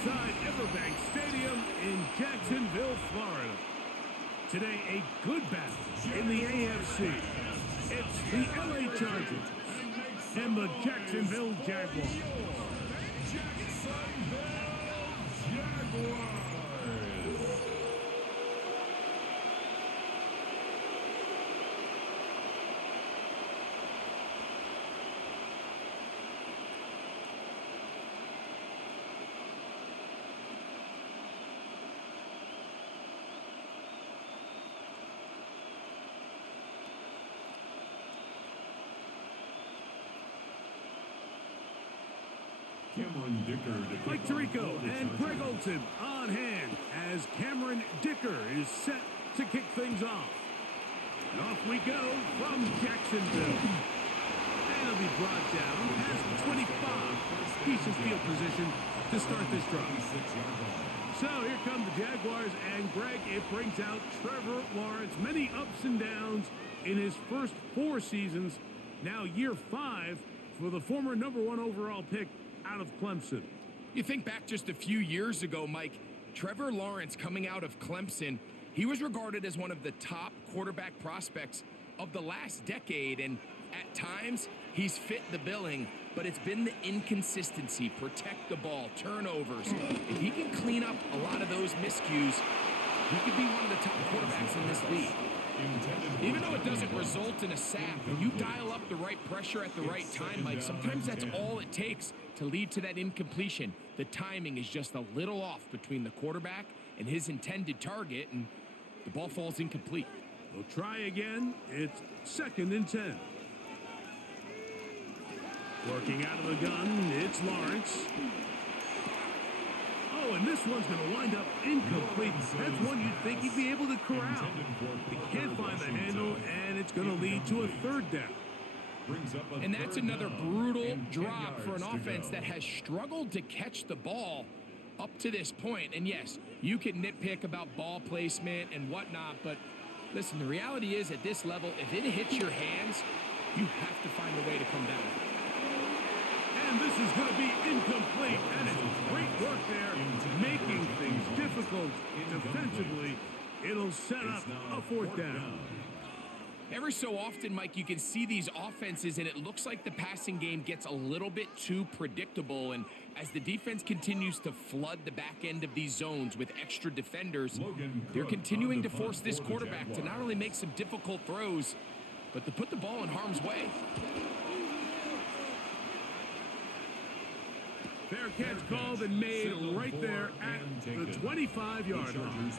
inside Everbank Stadium in Jacksonville, Florida. Today, a good battle in the AFC. It's the LA Chargers and the Jacksonville Jaguars. Jacksonville Jaguars. Mike Tirico and Greg Olson on hand as Cameron Dicker is set to kick things off. And off we go from Jacksonville. And it'll be brought down past the 25. Decent field position to start this drive. So here come the Jaguars, and Greg, it brings out Trevor Lawrence. Many ups and downs in his first 4 seasons. Now year 5 for the former #1 overall pick out of Clemson. You think back just a few years ago, Mike, Trevor Lawrence coming out of Clemson, he was regarded as one of the top quarterback prospects of the last decade, and at times he's fit the billing, but it's been the inconsistency, protect the ball, turnovers. If he can clean up a lot of those miscues, he could be one of the top quarterbacks in this league. Even though it doesn't result in a sack, when you dial up the right pressure at the right time, Mike, sometimes that's all it takes to lead to that incompletion. The timing is just a little off between the quarterback and his intended target, and the ball falls incomplete. They'll try again. It's 2nd and 10. Working out of the gun, it's Lawrence. Oh, and this one's going to wind up incomplete. That's one you'd think he'd be able to corral. He can't find the handle, and it's going to lead to a 3rd down. And that's another brutal drop for an offense that has struggled to catch the ball up to this point. And yes, you can nitpick about ball placement and whatnot, but listen, the reality is at this level, if it hits your hands, you have to find a way to come down. And this is going to be incomplete, and it's great work there, making things difficult defensively. It'll set up a 4th down. Every so often, Mike, you can see these offenses, and it looks like the passing game gets a little bit too predictable. And as the defense continues to flood the back end of these zones with extra defenders, they're continuing to force this quarterback to not only make some difficult throws, but to put the ball in harm's way. Fair catch called and made right there at the 25-yard line.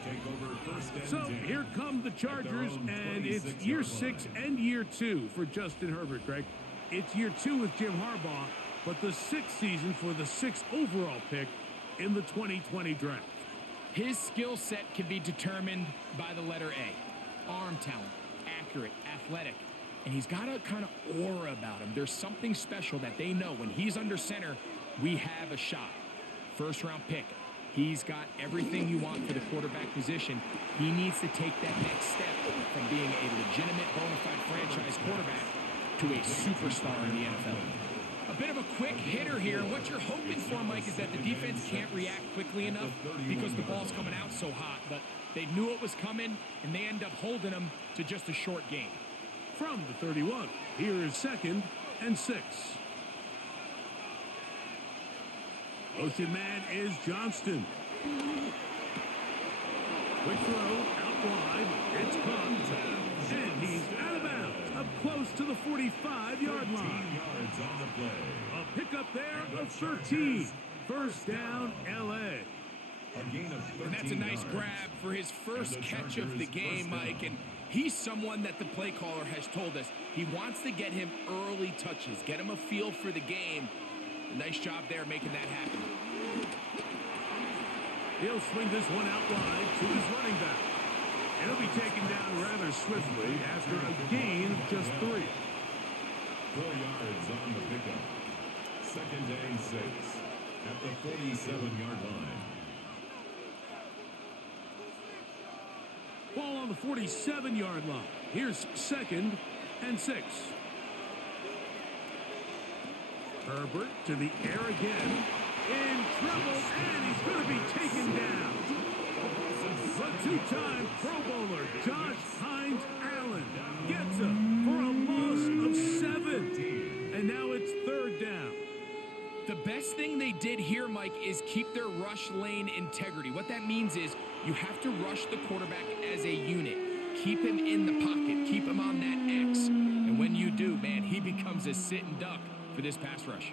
So here come the Chargers, and it's year 6 and year 2 for Justin Herbert, Greg. It's year 2 with Jim Harbaugh, but the 6th season for the 6th overall pick in the 2020 draft. His skill set can be determined by the letter A. Arm talent, accurate, athletic, and he's got a kind of aura about him. There's something special that they know when he's under center, we have a shot. 1st-round pick. He's got everything you want for the quarterback position. He needs to take that next step from being a legitimate bona fide franchise quarterback to a superstar in the NFL. A bit of a quick hitter here. What you're hoping for, Mike, is that the defense can't react quickly enough because the ball's coming out so hot. But they knew it was coming, and they end up holding them to just a short gain. From the 31, here is 2nd and 6. Motion man is Johnston. Quick throw, out wide, it's caught, and he's out of bounds, up close to the 45-yard line. A pickup there of 13. 1st down, L.A. And that's a nice grab for his first catch of the game, Mike, and he's someone that the play caller has told us he wants to get him early touches, get him a feel for the game. Nice job there making that happen. He'll swing this one out wide to his running back. He'll be taken down rather swiftly after a gain of just 3. 4 yards on the pickup. 2nd and 6 at the 47-yard line. Ball on the 47-yard line. Here's 2nd and 6. Herbert to the air again. in trouble, and he's going to be taken down. The two-time Pro Bowler Josh Hines Allen gets him for a loss of 7. And now it's third down. The best thing they did here, Mike, is keep their rush lane integrity. What that means is you have to rush the quarterback as a unit. Keep him in the pocket. Keep him on that X. And when you do, man, he becomes a sitting duck for this pass rush.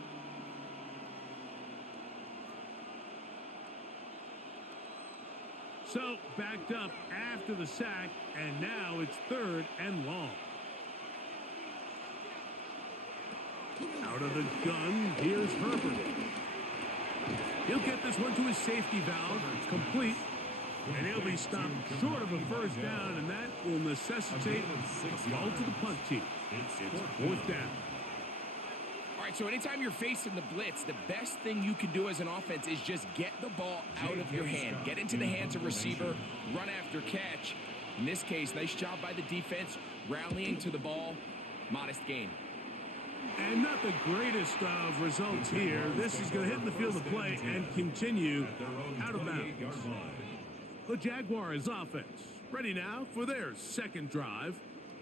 So, backed up after the sack, and now it's third and long. Out of the gun, here's Herbert. He'll get this one to his safety valve, complete, and he'll be stopped short of a first down, and that will necessitate a ball to the punt team. It's fourth down. All right, so anytime you're facing the blitz, the best thing you can do as an offense is just get the ball out of your hand. Get into the hands of receiver, run after catch. In this case, nice job by the defense, rallying to the ball, modest gain. And not the greatest of results here. This is going to hit the field of play and continue out of bounds. The Jaguars offense ready now for their second drive.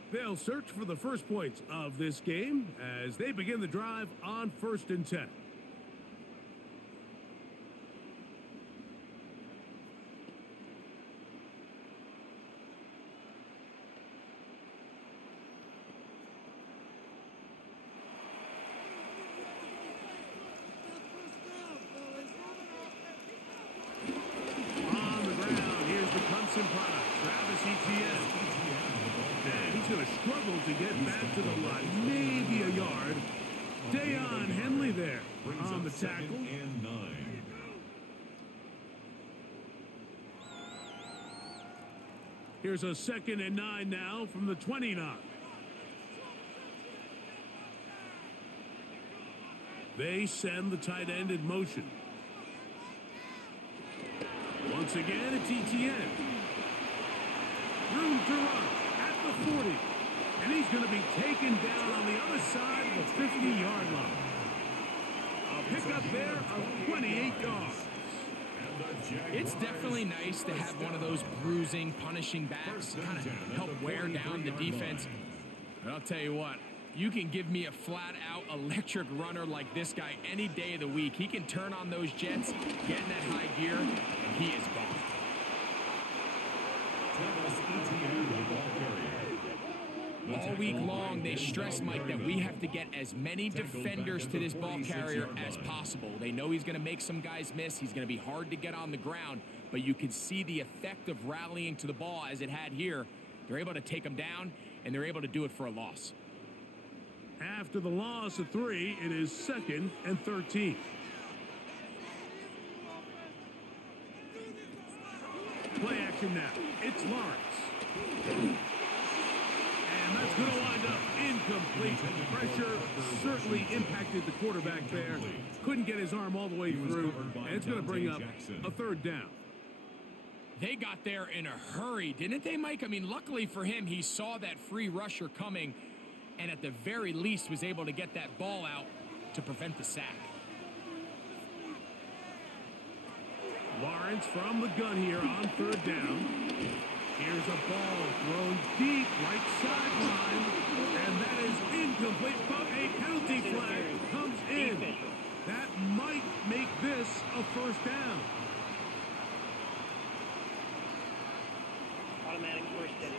They'll search for the first points of this game as they begin the drive on 1st and 10. On the ground, here's the Clemson product, Travis Etienne. And he's going to struggle to get back to the line, maybe a yard. Dayon Henley there on the tackle. And 9. Here's a 2nd and 9 now from the 29. They send the tight end in motion. Once again, it's Etienne. Room to run at the 40. And he's going to be taken down on the other side of the 50-yard line. A pickup there of 28 yards. It's definitely nice to have one of those bruising, punishing backs kind of help wear down the defense. But I'll tell you what, you can give me a flat-out electric runner like this guy any day of the week. He can turn on those jets, get in that high gear, and he is gone. All week long, they stress, Mike, that we have to get as many defenders to this ball carrier as possible. They know he's going to make some guys miss. He's going to be hard to get on the ground, but you can see the effect of rallying to the ball as it had here. They're able to take him down, and they're able to do it for a loss. After the loss of 3, it is 2nd and 13. Play action now. It's Lawrence. And that's going to wind up incomplete. Pressure certainly impacted the quarterback there. Couldn't get his arm all the way through. And it's going to bring up a 3rd down. They got there in a hurry, didn't they, Mike? I mean, luckily for him, he saw that free rusher coming and at the very least was able to get that ball out to prevent the sack. Lawrence from the gun here on 3rd down. Here's a ball thrown deep right sideline, and that is incomplete, but a penalty flag comes in. That might make this a 1st down. Automatic 1st down.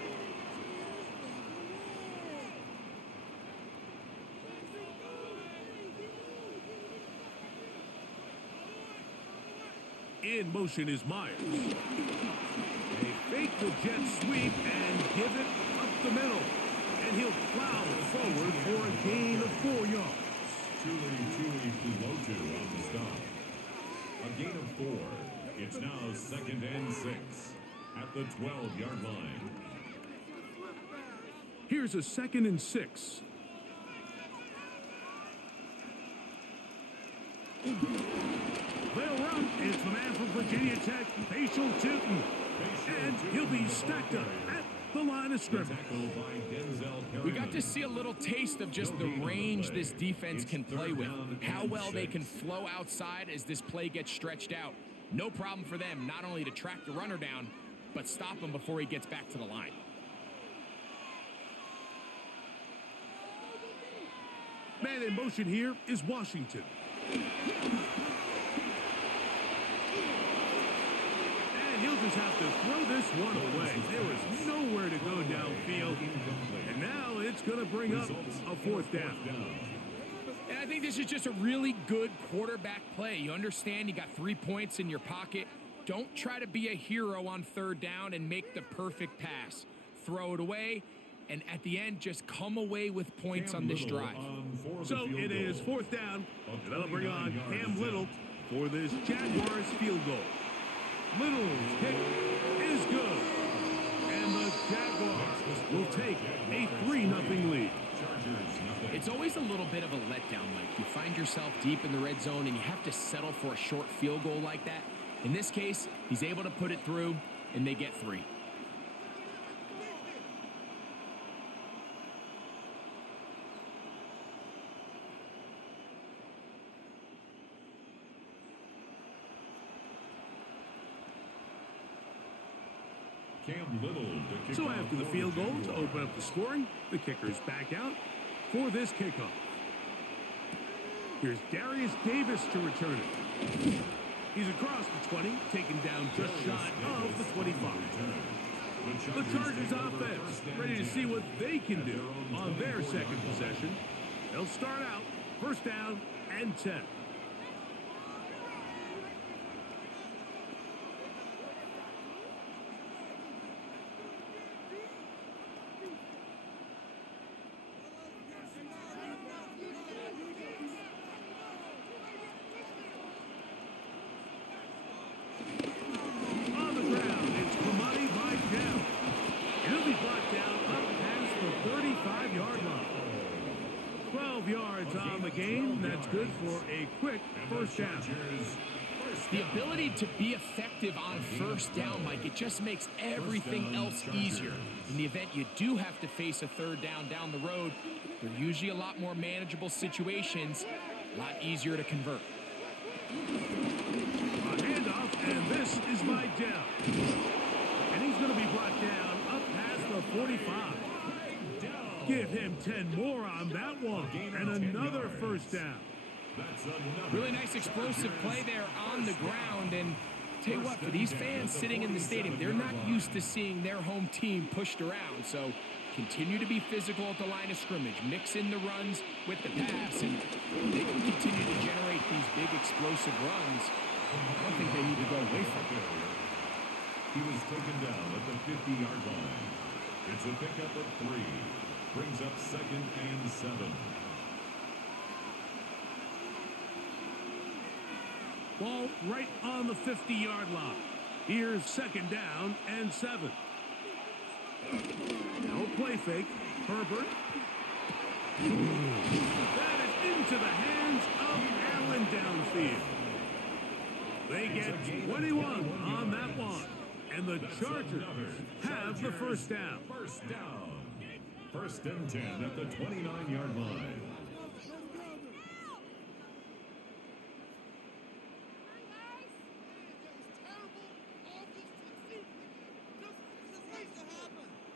In motion is Myers. They fake the jet sweep and give it up the middle. And he'll plow forward for a gain of 4 yards. Tuli Pulotu on the stop. A gain of 4. It's now 2nd and 6 at the 12-yard line. Here's a 2nd and 6. They'll run. It's the man from Virginia Tech, Facial Tootin. And he'll be stacked up at the line of scrimmage. We got to see a little taste of just the range this defense can play with, how well they can flow outside as this play gets stretched out. No problem for them not only to track the runner down, but stop him before he gets back to the line. Man in motion here is Washington. And he'll just have to throw this one away. There was nowhere to go downfield. And now it's going to bring up a fourth down. And I think this is just a really good quarterback play. You understand you got 3 points in your pocket. Don't try to be a hero on third down and make the perfect pass. Throw it away, and at the end, just come away with points on this drive. So it is fourth down, and that'll bring on Cam Little for this Jaguars field goal. Little's kick is good, and the Jaguars will take a 3-0 lead. It's always a little bit of a letdown, Mike. You find yourself deep in the red zone, and you have to settle for a short field goal like that. In this case, he's able to put it through, and they get 3. So after the field goal to open up the scoring, the kicker's back out for this kickoff. Here's Darius Davis to return it. He's across the 20, taken down just shy of the 25. The Chargers offense ready to see what they can do on their second possession. They'll start out first down and 10. Yards on the game. That's good for a quick first down. The ability to be effective on first down, Mike, it just makes everything else easier. In the event you do have to face a third down the road, they're usually a lot more manageable situations, a lot easier to convert. A handoff, and this is Vidal. And he's going to be brought down up past the 45. Give him 10 more on that one, and another first down. Really nice explosive play there on the ground, and tell you what, for these fans sitting in the stadium, they're not used to seeing their home team pushed around, so continue to be physical at the line of scrimmage, mix in the runs with the pass, and they can continue to generate these big explosive runs. I don't think they need to go away from it. He was taken down at the 50-yard line. It's a pickup of 3. Brings up 2nd and 7. Ball right on the 50-yard line. Here's 2nd down and 7. No play fake. Herbert. That is into the hands of Allen downfield. They get 21 on that one. And the Chargers have the first down. First down. 1st and 10 at the 29-yard line.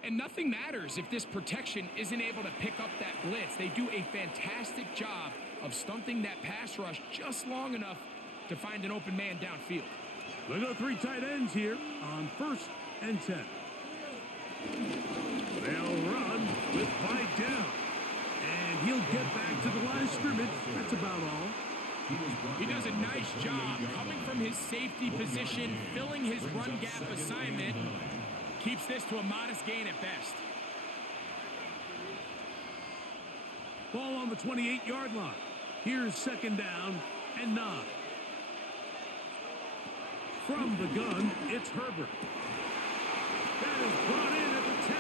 And nothing matters if this protection isn't able to pick up that blitz. They do a fantastic job of stunting that pass rush just long enough to find an open man downfield. They got 3 tight ends here on 1st and 10. They'll run with Vidal. And he'll get back to the line of scrimmage. That's about all. He does a nice job coming from his safety position, filling his run gap assignment. Keeps this to a modest gain at best. Ball on the 28-yard line. Here's 2nd down and 9. From the gun, it's Herbert. That is brought in at the 10.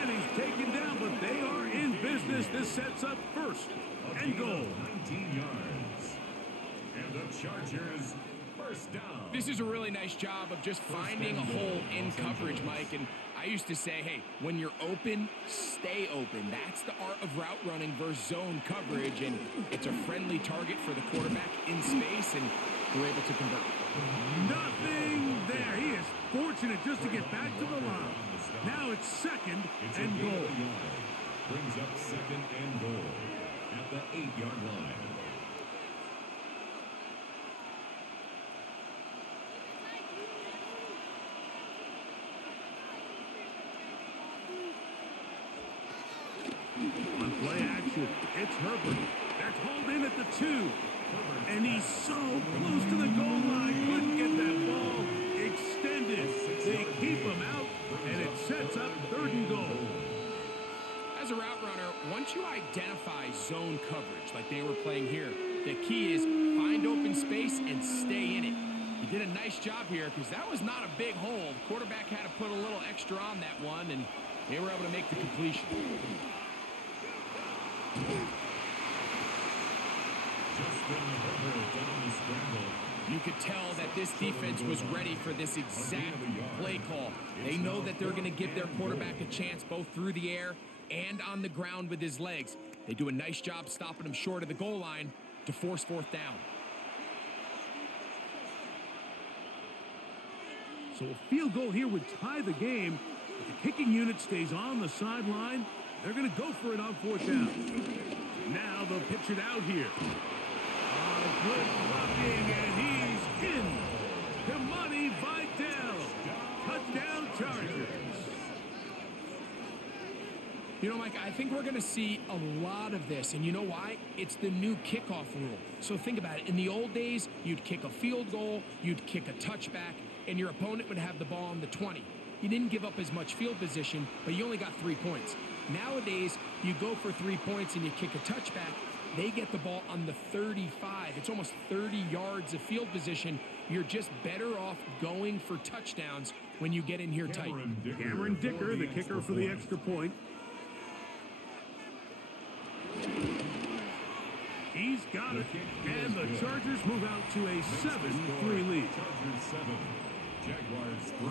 And he's taken down, but they are in business. This sets up 1st and goal. 19 yards. And the Chargers first down. This is a really nice job of just finding a hole in coverage, Mike. And I used to say, hey, when you're open, stay open. That's the art of route running versus zone coverage, and it's a friendly target for the quarterback in space, and we're able to convert. Nothing there. He is fortunate just to get back to the line. Now it's second and goal. Brings up second and goal at the 8-yard line. On play action, it's Herbert. That's hauled in at the 2. And he's so close to the goal line. Couldn't get that ball extended. They keep him out, and it sets up 3rd and goal. As a route runner, once you identify zone coverage like they were playing here, the key is find open space and stay in it. He did a nice job here because that was not a big hole. The quarterback had to put a little extra on that one, and they were able to make the completion. You could tell that this defense was ready for this exact play call. They know that they're going to give their quarterback a chance both through the air and on the ground with his legs. They do a nice job stopping him short of the goal line to force 4th down. So a field goal here would tie the game. But the kicking unit stays on the sideline. They're going to go for it on 4th down. Now they'll pitch it out here. Good blocking, and he's in. Kamani Vidal. Touchdown Chargers. You know, Mike, I think we're going to see a lot of this, and you know why? It's the new kickoff rule. So think about it. In the old days, you'd kick a field goal, you'd kick a touchback, and your opponent would have the ball on the 20. You didn't give up as much field position, but you only got 3 points. Nowadays, you go for 3 points and you kick a touchback. They get the ball on the 35. It's almost 30 yards of field position. You're just better off going for touchdowns when you get in here tight. Cameron Dicker, the kicker for the extra point. He's got it, and the Chargers move out to a 7-3 lead. Chargers 7, Jaguars 3.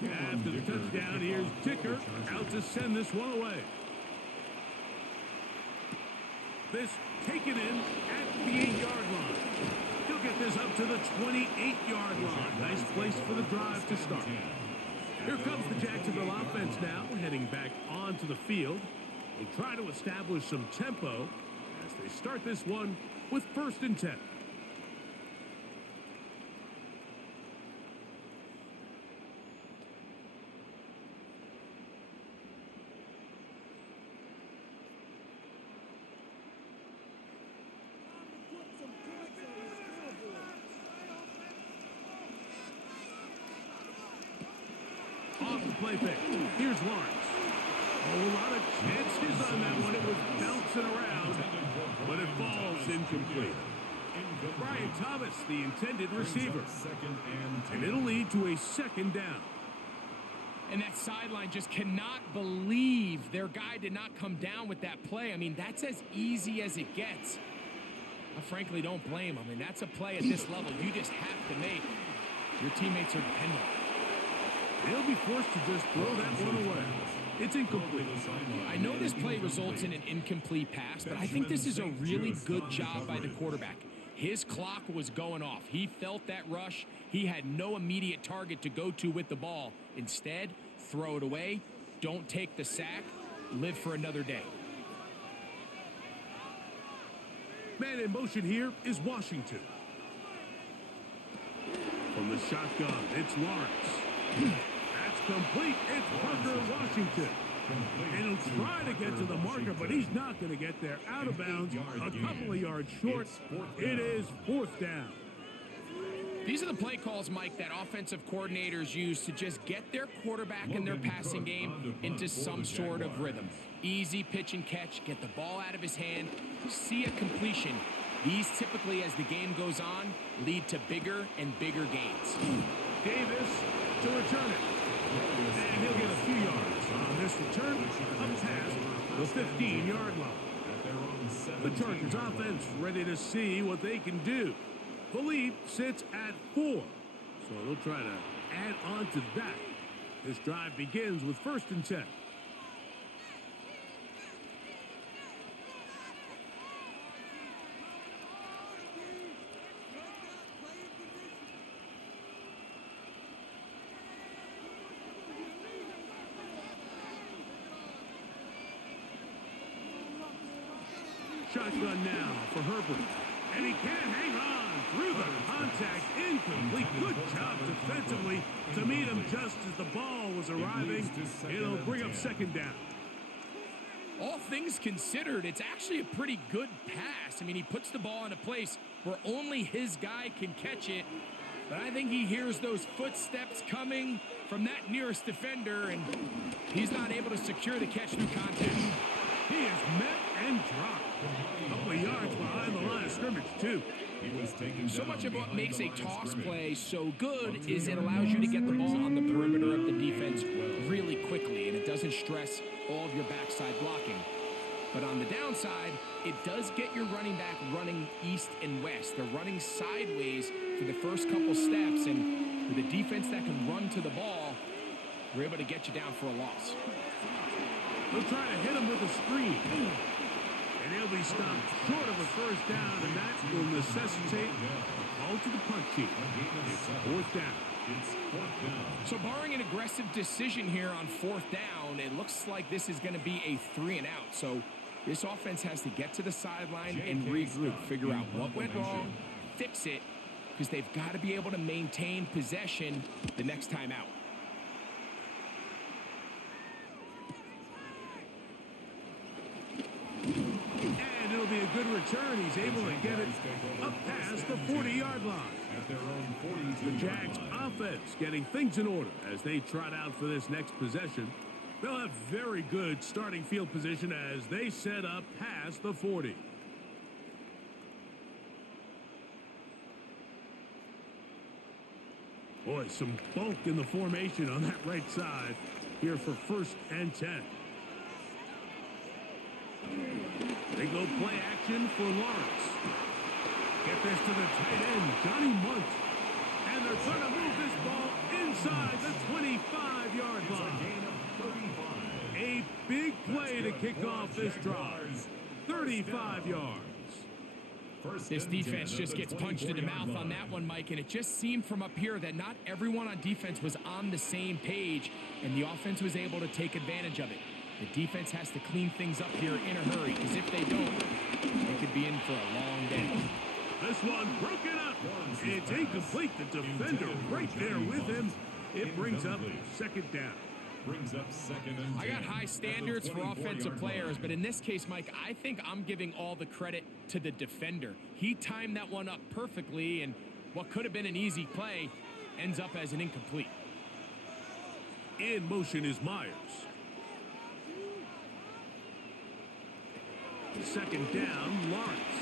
After the touchdown, here's Dicker out to send this one away. This taken in at the 8-yard line. He'll get this up to the 28-yard line. Nice place for the drive to start. Here comes the Jacksonville offense now, heading back onto the field. They try to establish some tempo as they start this one with 1st and 10. Off the play fake. Here's Lawrence. A lot of chances on that one. It was bouncing around, but it falls incomplete. Brian Thomas, the intended receiver. And it'll lead to a 2nd down. And that sideline just cannot believe their guy did not come down with that play. I mean, that's as easy as it gets. I frankly don't blame him. I mean, that's a play at this level you just have to make. Your teammates are dependent. They'll be forced to just throw that one away. It's incomplete. I know this play results in an incomplete pass, but I think this is a really good job by the quarterback. His clock was going off. He felt that rush. He had no immediate target to go to with the ball. Instead, throw it away. Don't take the sack. Live for another day. Man in motion here is Washington. From the shotgun, it's Lawrence. That's complete. It's Parker Washington. And he'll try to get to the marker, but he's not going to get there. Out of bounds, a couple of yards short. It is 4th down. These are the play calls, Mike, that offensive coordinators use to just get their quarterback and their passing game into some sort of rhythm. Easy pitch and catch, get the ball out of his hand, see a completion. These typically, as the game goes on, lead to bigger and bigger gains. Davis to return it. And he'll get a few yards on this return up past the 15-yard line. The Chargers offense ready to see what they can do. The lead sits at 4, so they'll try to add on to that. This drive begins with 1st and 10. Shotgun now for Herbert. And he can't hang on through the contact. Incomplete. Good job defensively to meet him just as the ball was arriving. It'll bring up 2nd down. All things considered, it's actually a pretty good pass. I mean, he puts the ball in a place where only his guy can catch it. But I think he hears those footsteps coming from that nearest defender, and he's not able to secure the catch through contact. He is met and dropped. A couple of yards behind the line of scrimmage, too. So much of what makes a toss play so good is it allows you to get the ball on the perimeter of the defense really quickly, and it doesn't stress all of your backside blocking. But on the downside, it does get your running back running east and west. They're running sideways for the first couple steps, and with a defense that can run to the ball, we're able to get you down for a loss. They'll try to hit him with a screen. And he'll be stopped short of a 1st down, and that will necessitate a call to the punt team. It's 4th down. So barring an aggressive decision here on 4th down, it looks like this is going to be a 3 and out. So this offense has to get to the sideline and regroup, figure out what went wrong, fix it, because they've got to be able to maintain possession the next time out. And it'll be a good return. He's able to get it up past the 40-yard line. The Jags offense getting things in order as they trot out for this next possession. They'll have very good starting field position as they set up past the 40. Boy, some bulk in the formation on that right side here for 1st and 10. They go play action for Lawrence. Get this to the tight end, Johnny Munt. And they're trying to move this ball inside the 25-yard line. A big play to kick off this drive. 35 yards. This defense just gets punched in the mouth on that one, Mike, and it just seemed from up here that not everyone on defense was on the same page, and the offense was able to take advantage of it. The defense has to clean things up here in a hurry, because if they don't, they could be in for a long day. This one broken up. It's incomplete. The defender right there with him. It brings up 2nd down. I got high standards for offensive players, but in this case, Mike, I think I'm giving all the credit to the defender. He timed that one up perfectly, and what could have been an easy play ends up as an incomplete. In motion is Myers. 2nd down, Lawrence.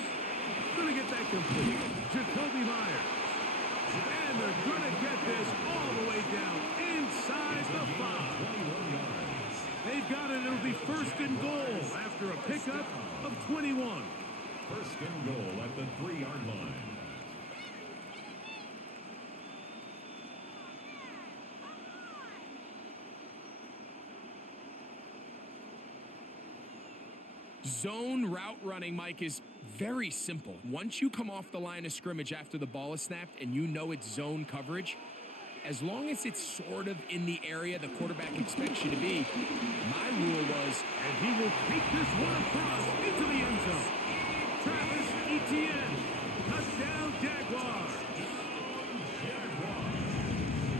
Gonna get that complete. Jacoby Myers. And they're gonna get this all the way down inside the 5. They've got it. It'll be 1st and goal after a pickup of 21. 1st and goal at the 3-yard line. Zone route running, Mike, is very simple. Once you come off the line of scrimmage after the ball is snapped and you know it's zone coverage, as long as it's sort of in the area the quarterback expects you to be, my rule was, and he will take this one across into the end zone. Travis Etienne, touchdown Jaguars.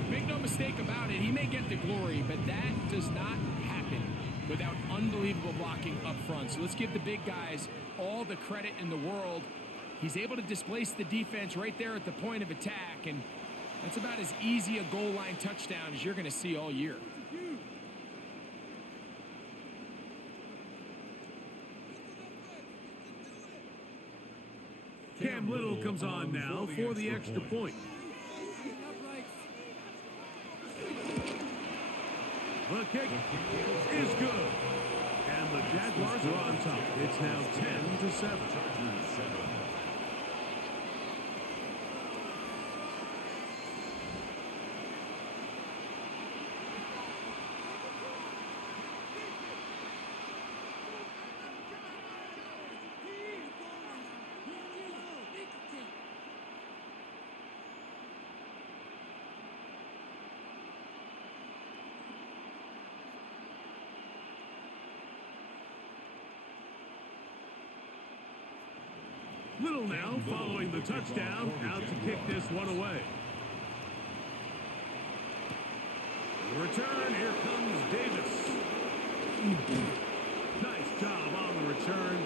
Make no mistake about it, he may get the glory, but that does not happen without unbelievable blocking up front. So let's give the big guys all the credit in the world. He's able to displace the defense right there at the point of attack, and that's about as easy a goal line touchdown as you're going to see all year. Cam Little comes on now for the extra point. The kick is good. And the Jaguars are on top. It's now 10-7. Little now following the touchdown, out to kick this one away. The return, here comes Davis. Nice job on the return.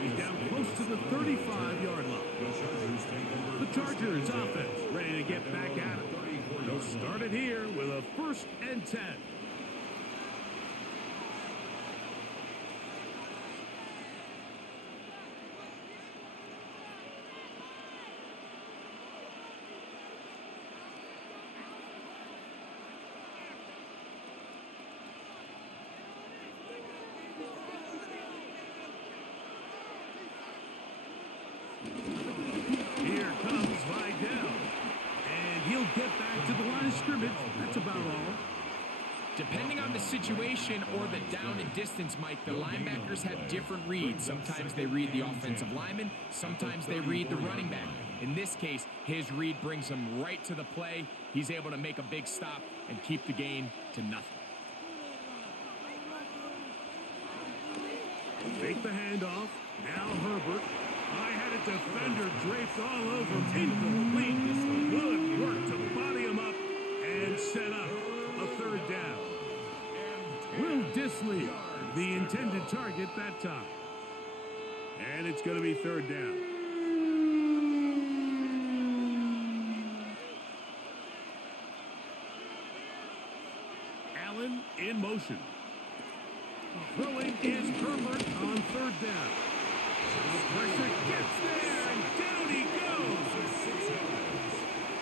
He's down close to the 35-yard line. The Chargers offense ready to get back at it. They'll start it here with a 1st and 10. Here comes Vidal. And he'll get back to the line of scrimmage. That's about all. Depending on the situation or the down and distance, Mike, the linebackers have different reads. Sometimes they read the offensive lineman. Sometimes they read the running back. In this case, his read brings him right to the play. He's able to make a big stop and keep the gain to nothing. Fake the handoff. Now Herbert. I had a defender draped all over him. Incomplete. Good work to body him up and set up a 3rd down. Will Disley, the intended target that time. And it's going to be 3rd down. Allen in motion. Throwing is Herbert on 3rd down. The pressure gets there, and down he goes.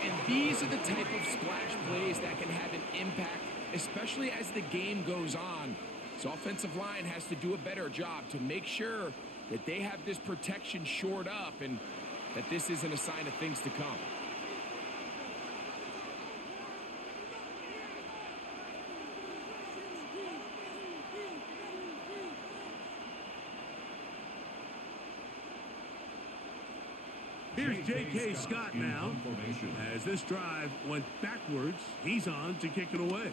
And these are the type of splash plays that can have an impact, especially as the game goes on. So offensive line has to do a better job to make sure that they have this protection shored up and that this isn't a sign of things to come. Here's J.K. Scott now. As this drive went backwards, he's on to kick it away.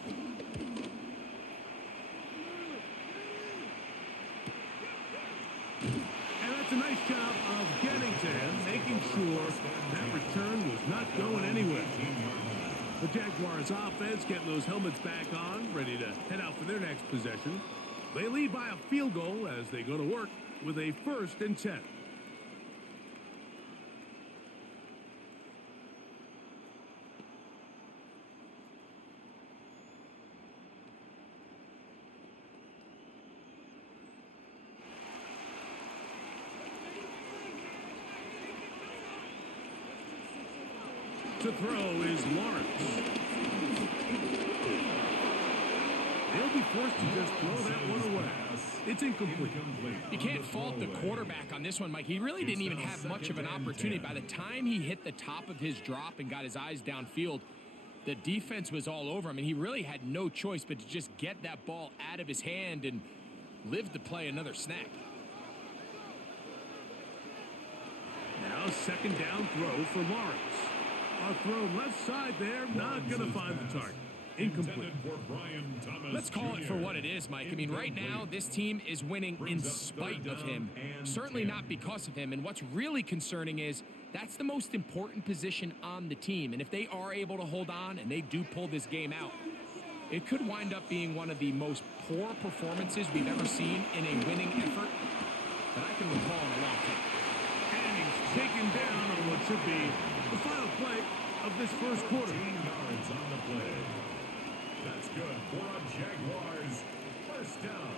And that's a nice job of getting to him, making sure that return was not going anywhere. The Jaguars offense getting those helmets back on, ready to head out for their next possession. They lead by a field goal as they go to work with a 1st and 10. To throw is Lawrence. They'll be forced to just throw that one away. It's incomplete. You can't fault the quarterback on this one, Mike. He really didn't even have much of an opportunity. By the time he hit the top of his drop and got his eyes downfield, the defense was all over him, and he really had no choice but to just get that ball out of his hand and live to play another snap. Now 2nd down throw for Lawrence. A throw left side there, not going to find the target. Incomplete. Let's call it for what it is, Mike. I mean, right now, this team is winning in spite of him. Certainly not because of him. And what's really concerning is that's the most important position on the team. And if they are able to hold on and they do pull this game out, it could wind up being one of the most poor performances we've ever seen in a winning effort that I can recall in a long time. And he's taken down on what should be the final play of this first quarter. 15 yards on the play. That's good for a Jaguars first down.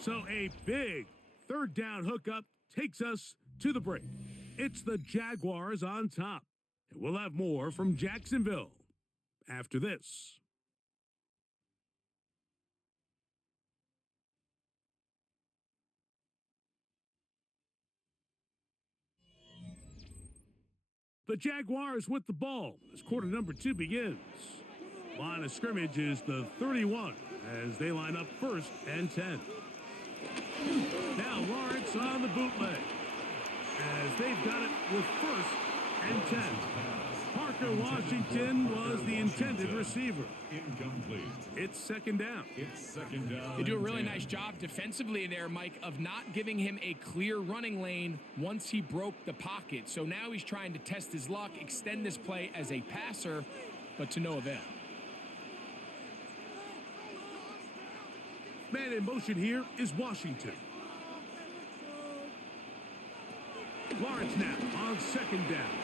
So a big third down hookup takes us to the break. It's the Jaguars on top. And we'll have more from Jacksonville after this. The Jaguars with the ball as quarter number 2 begins. Line of scrimmage is the 31 as they line up first and 10. Now Lawrence on the bootleg as they've got it with first and 10. Parker Washington was the intended receiver. Incomplete. It's second down. It's second down. They do a really nice job defensively there, Mike, of not giving him a clear running lane once he broke the pocket. So now he's trying to test his luck, extend this play as a passer, but to no avail. Man in motion here is Washington. Lawrence now on second down.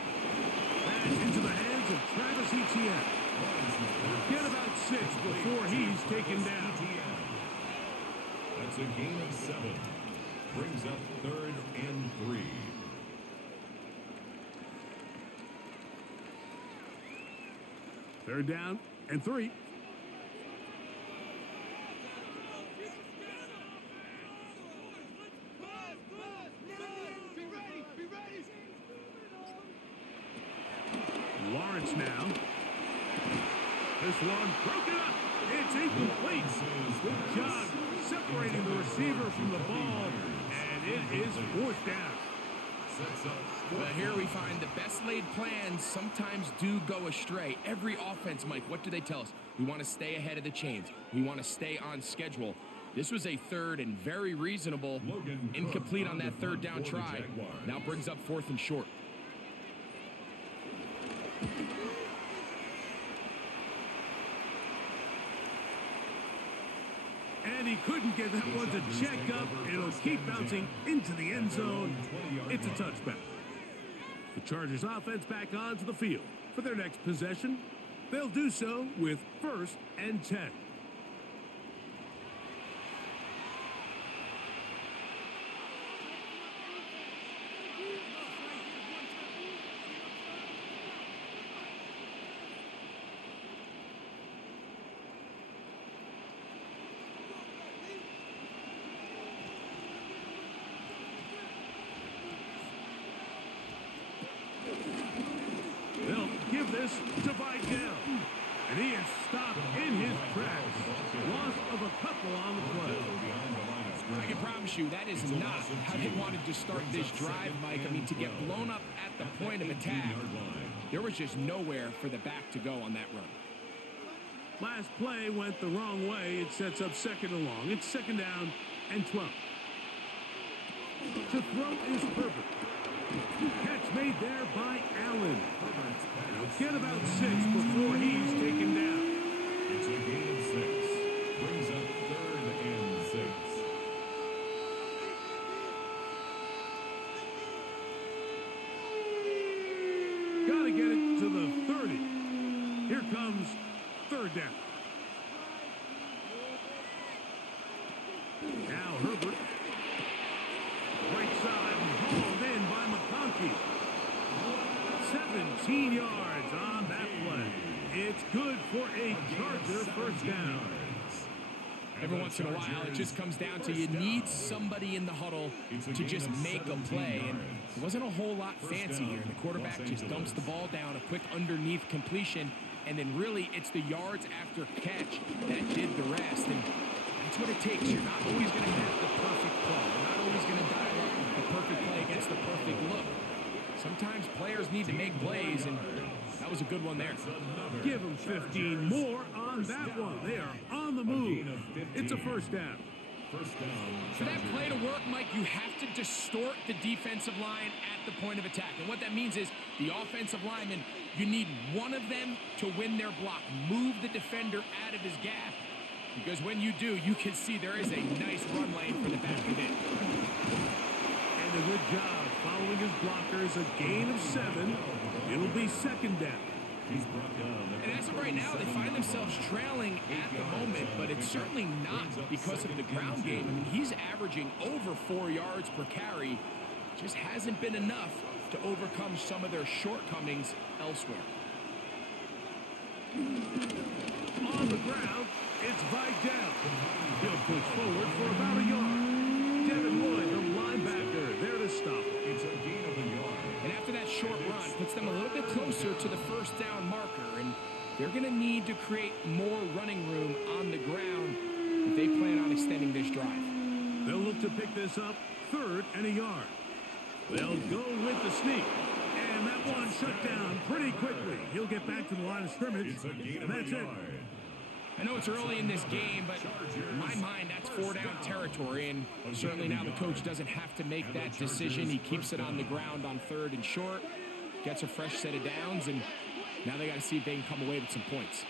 That's into the hands of Travis Etienne. Get about 6 before he's taken down. That's a gain of 7. Brings up 3rd and 3. Third down and 3. Lawrence now. This one broken up. It's incomplete. Good job separating the receiver from the ball, and it is 4th down. Well, here we find the best laid plans sometimes do go astray. Every offense, Mike, what do they tell us? We want to stay ahead of the chains. We want to stay on schedule. This was a third and very reasonable. Incomplete on that third down try. Now brings up 4th and short. And he couldn't get that one to check up. It'll keep bouncing into the end zone. It's a touchback. The Chargers offense back onto the field for their next possession. They'll do so with 1st and 10. This to Vidal, and he is stopped in his tracks. Loss of a couple on the play. I can promise you that is not how they wanted to start this drive, Mike. I mean, to get blown up at the point of attack, there was just nowhere for the back to go on that run. Last play went the wrong way. It sets up 2nd and long. It's 2nd down and 12. To throw is Herbert. Catch made there by Allen. He'll get about 6 before he's taken down. It's a gain of 6. Brings up 3rd and 6. Gotta get it to the 30. Here comes 3rd down. Now Herbert. Right side hauled in by McConkey. 17 yards on that play. It's good for a Charger first down. Every once in a while, it just comes down to you need somebody in the huddle to just make a play. And it wasn't a whole lot fancy here. The quarterback just dumps the ball down, a quick underneath completion, and then really it's the yards after catch that did the rest. And that's what it takes. You're not always going to have the perfect play. You're not always going to dial up the perfect play against the perfect look. Sometimes players need to make plays, and that was a good one there. Give them 15 more on that one. They are on the move. It's a first down. For that play to work, Mike, you have to distort the defensive line at the point of attack. And what that means is the offensive lineman, you need one of them to win their block. Move the defender out of his gap. Because when you do, you can see there is a nice run lane for the back of it. And a good job following his blockers, a gain of 7. It'll be second down. He's brought down. And as of right now, they find themselves trailing at the moment, but it's certainly not because of the ground game. I mean, he's averaging over 4 yards per carry. Just hasn't been enough to overcome some of their shortcomings elsewhere. On the ground, it's Vidal. He'll push forward for about a yard. Devin Lloyd, the linebacker, there to stop. It's a gain of a yard. And after that short run, puts them a little bit closer to the first down marker, and they're going to need to create more running room on the ground if they plan on extending this drive. They'll look to pick this up, 3rd and a yard. They'll go with the sneak. And that one shut down pretty quickly. He'll get back to the line of scrimmage, It's a gain and of a that's it. yard. I know it's early in this game, but in my mind, that's 4-down territory, and certainly now the coach doesn't have to make that decision. He keeps it on the ground on 3rd and short, gets a fresh set of downs, and now they got to see if they can come away with some points.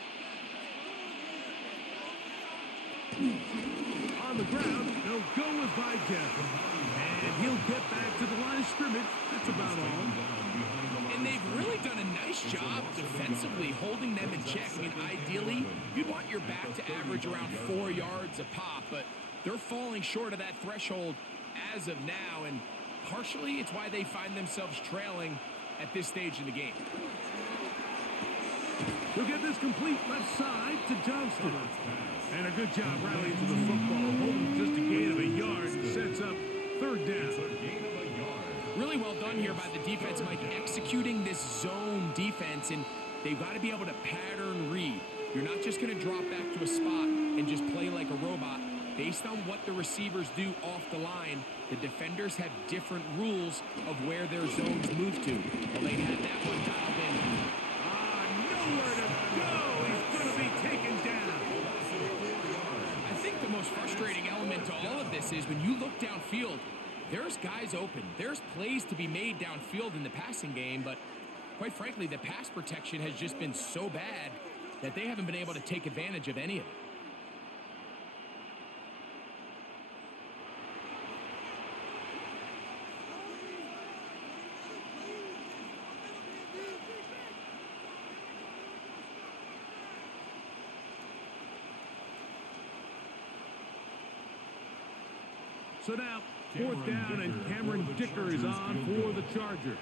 On the ground, they'll go with Vidal. And he'll get back to the line of scrimmage. That's about all. And they've really done a nice job defensively holding them in check. I mean, ideally, you'd want your back to average around 4 yards a pop, but they're falling short of that threshold as of now, and partially it's why they find themselves trailing at this stage in the game. He'll get this complete left side to Johnston. And a good job rallying to the football. Holding just a gain of a yard and sets up 3rd down. Really well done here by the defense, Mike, executing this zone defense, and they've got to be able to pattern read. You're not just going to drop back to a spot and just play like a robot. Based on what the receivers do off the line, the defenders have different rules of where their zones move to. Well, they had that one dialed in. Nowhere to go. He's going to be taken down. I think the most frustrating element to all of this is when you look downfield, there's guys open. There's plays to be made downfield in the passing game, but quite frankly, the pass protection has just been so bad that they haven't been able to take advantage of any of it. So now, 4th down, and Cameron Dicker is on for the Chargers.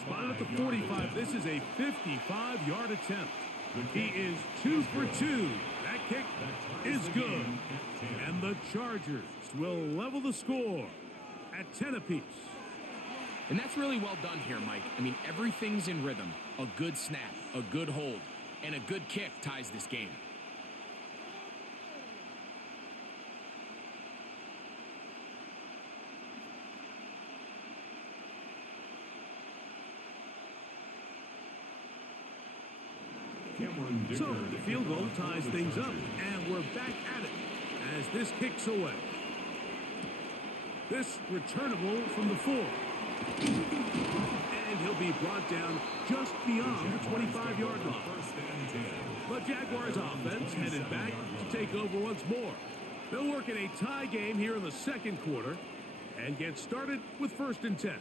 Spotted at the 45. This is a 55-yard attempt. He is 2 for 2. That kick is good. And the Chargers will level the score at 10 apiece. And that's really well done here, Mike. I mean, everything's in rhythm. A good snap, a good hold, and a good kick ties this game. So the field goal ties things up, and we're back at it as this kicks away. This returnable from the 4. And he'll be brought down just beyond the 25-yard line. The Jaguars offense headed back to take over once more. They'll work in a tie game here in the 2nd quarter and get started with 1st and 10.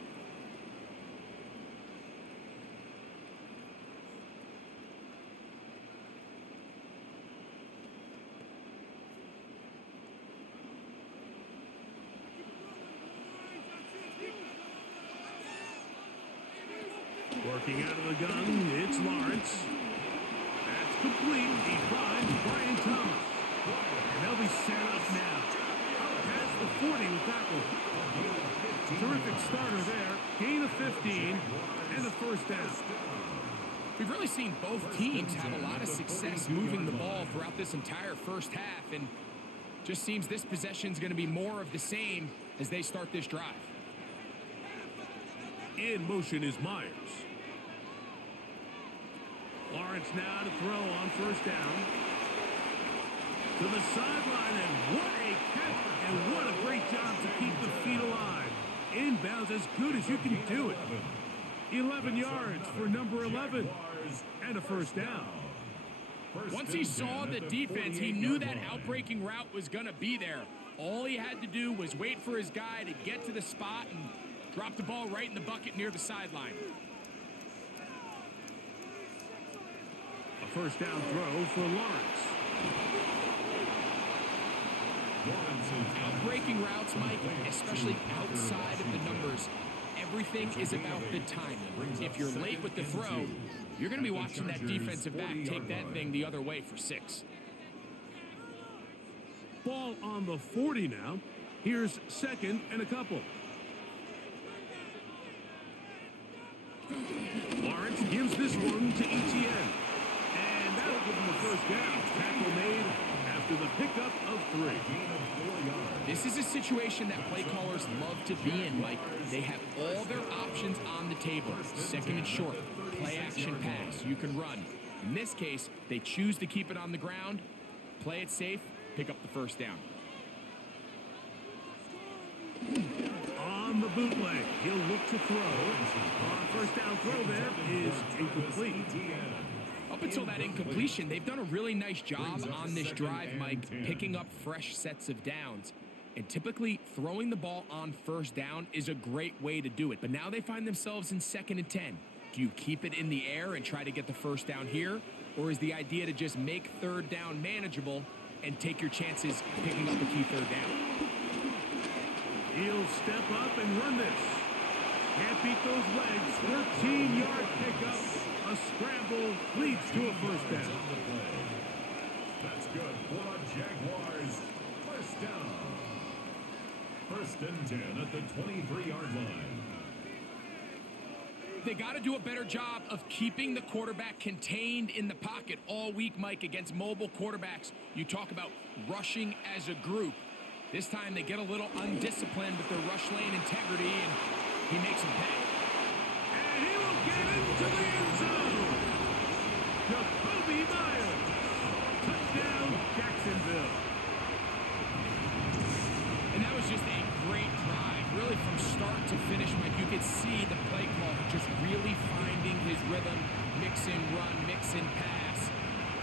Working out of the gun, it's Lawrence. That's complete. He finds Brian Thomas. And they'll be set up now. Up past the 40 with that one. Terrific starter there. Gain of 15 and a 1st down. We've really seen both teams have a lot of success moving the ball throughout this entire first half, and just seems this possession's going to be more of the same as they start this drive. In motion is Myers. Lawrence now to throw on 1st down. To the sideline, and what a catch, and what a great job to keep the feet alive. Inbounds as good as you can do it. 11 yards for number 11, and a 1st down. Once he saw the defense, he knew that outbreaking route was going to be there. All he had to do was wait for his guy to get to the spot and Drop the ball right in the bucket near the sideline. A first down throw for Lawrence. Breaking routes, Mike, especially outside of the numbers, everything is about the timing. If you're late with the throw, you're going to be watching that defensive back take that thing the other way for 6. Ball on the 40 now. Here's second and a couple. Lawrence gives this one to Etienne. And that'll give him the first down. Tackle made after the pickup of 3. This is a situation that play callers love to be in, Mike. They have all their options on the table. Second and short, play action pass, you can run. In this case, they choose to keep it on the ground, play it safe, pick up the first down. On the bootleg, he'll look to throw. First down throw there is incomplete. Up until that incompletion, they've done a really nice job on this drive, Mike, picking up fresh sets of downs. And typically, throwing the ball on first down is a great way to do it. But now they find themselves in 2nd and 10. Do you keep it in the air and try to get the first down here? Or is the idea to just make 3rd down manageable and take your chances picking up a key 3rd down? He'll step up and run this. Can't beat those legs. 13-yard pickup. A scramble leads to a first down. That's good for the Jaguars. First down. 1st and 10 at the 23-yard line. They got to do a better job of keeping the quarterback contained in the pocket all week, Mike, against mobile quarterbacks. You talk about rushing as a group. This time they get a little undisciplined with their rush lane integrity, and he makes them pay. And he will get into the end zone. Jacoby Myers. Touchdown, Jacksonville. And that was just a great drive, really from start to finish, Mike. You could see the play call just really finding his rhythm, mix and run, mix and pass.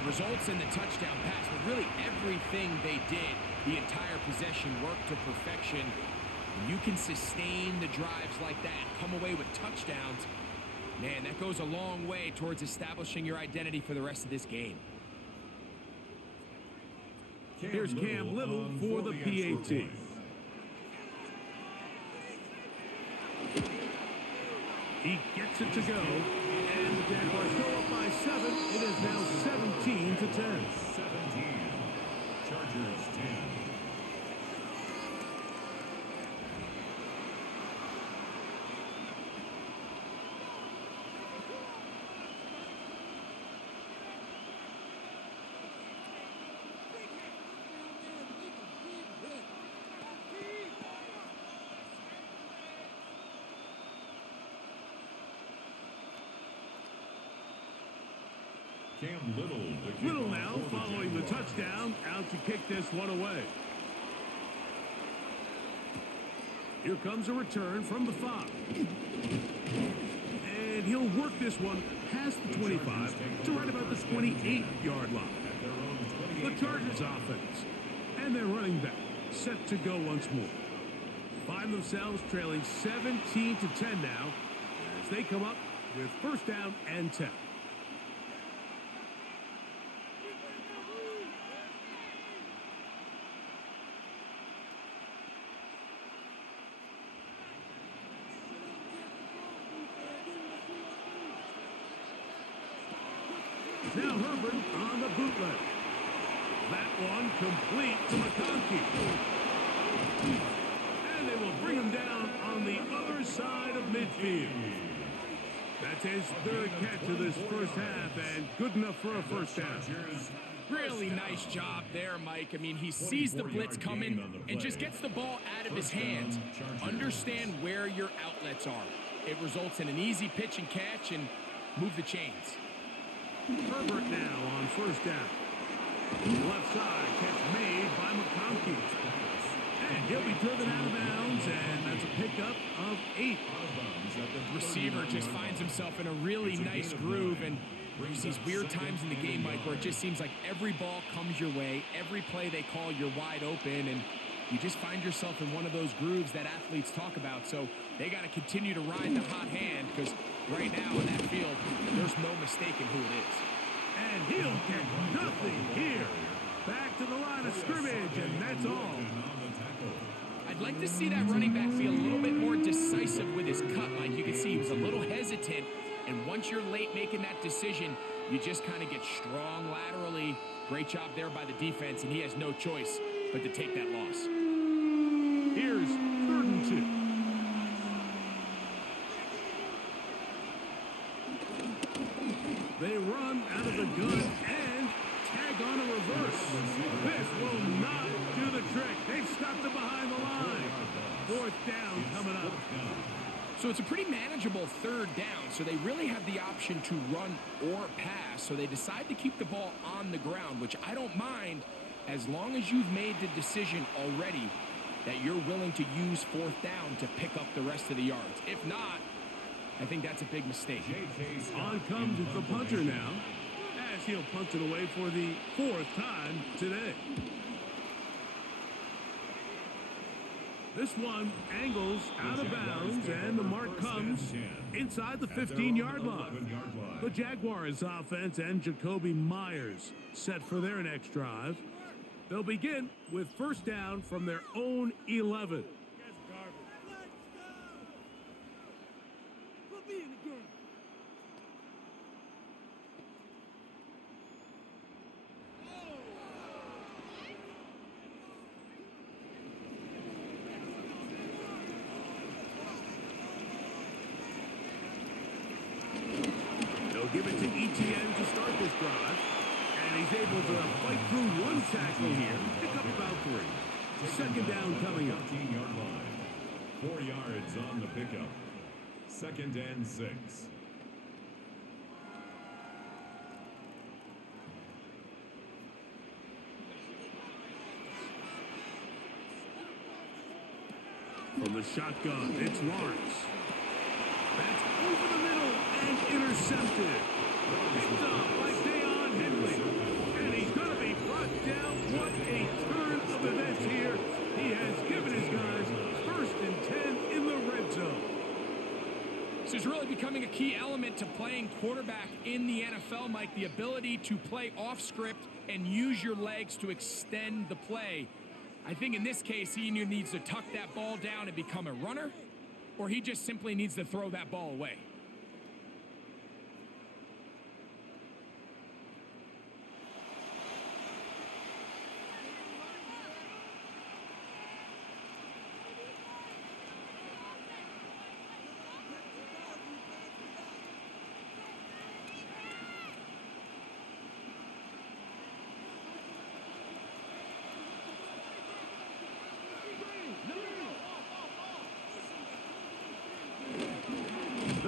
Results in the touchdown pass, but really everything they did, the entire possession worked to perfection. And you can sustain the drives like that, come away with touchdowns. Man, that goes a long way towards establishing your identity for the rest of this game. Here's Cam Little for the PAT. He gets it to go, and the Jaguars go up by 7. It is now 17 to 10. 17. Chargers 10. Cam Little now following the touchdown, out to kick this one away. Here comes a return from the 5. And he'll work this one past the 25 to right about the 28-yard line. The Chargers offense and their running back set to go once more. Find themselves trailing 17 to 10 now as they come up with first down and 10. Now Herbert on the bootleg. That one complete to McConkey. And they will bring him down on the other side of midfield. That's his 3rd catch of this first half, and good enough for a first down. Really nice job there, Mike. I mean, he sees the blitz coming and just gets the ball out of his hands. Understand where your outlets are. It results in an easy pitch and catch and move the chains. Herbert now on first down. Left side, catch made by McConkey. And he'll be driven out of bounds, and that's a pickup of 8. The receiver just finds himself in a really nice groove, and there's these weird times in the game, Mike, where it just seems like every ball comes your way, every play they call, you're wide open, and you just find yourself in one of those grooves that athletes talk about. So they got to continue to ride the hot hand, because right now in that field, there's no mistaking who it is. And he'll get nothing here. Back to the line of scrimmage, and that's all. I'd like to see that running back be a little bit more decisive with his cut, Mike. You can see he was a little hesitant, and once you're late making that decision, you just kind of get strong laterally. Great job there by the defense, and he has no choice but to take that loss. Here's 3rd and 2. They run out of the gun and tag on a reverse. This will not do the trick. They've stopped it behind the line. 4th down coming up. So it's a pretty manageable 3rd down, so they really have the option to run or pass, so they decide to keep the ball on the ground, which I don't mind as long as you've made the decision already that you're willing to use 4th down to pick up the rest of the yards. If not, I think that's a big mistake. On comes the punter now, as he'll punt it away for the 4th time today. This one angles out of bounds, and the mark comes inside the 15-yard line. The Jaguars offense and Jacoby Myers set for their next drive. They'll begin with 1st down from their own 11. Give it to ETN to start this drive. And he's able to fight through one tackle here. Pick up about 3. 2nd down coming up. 13-yard line. 4 yards on the pickup. 2nd and 6. From the shotgun, it's Lawrence. That's over the middle and intercepted. Picked up by Deion Henley. And he's going to be brought down. What a turn of events here. He has given his guys 1st and 10 in the red zone. This is really becoming a key element to playing quarterback in the NFL, Mike. The ability to play off script and use your legs to extend the play. I think in this case, he either needs to tuck that ball down and become a runner, or he just simply needs to throw that ball away.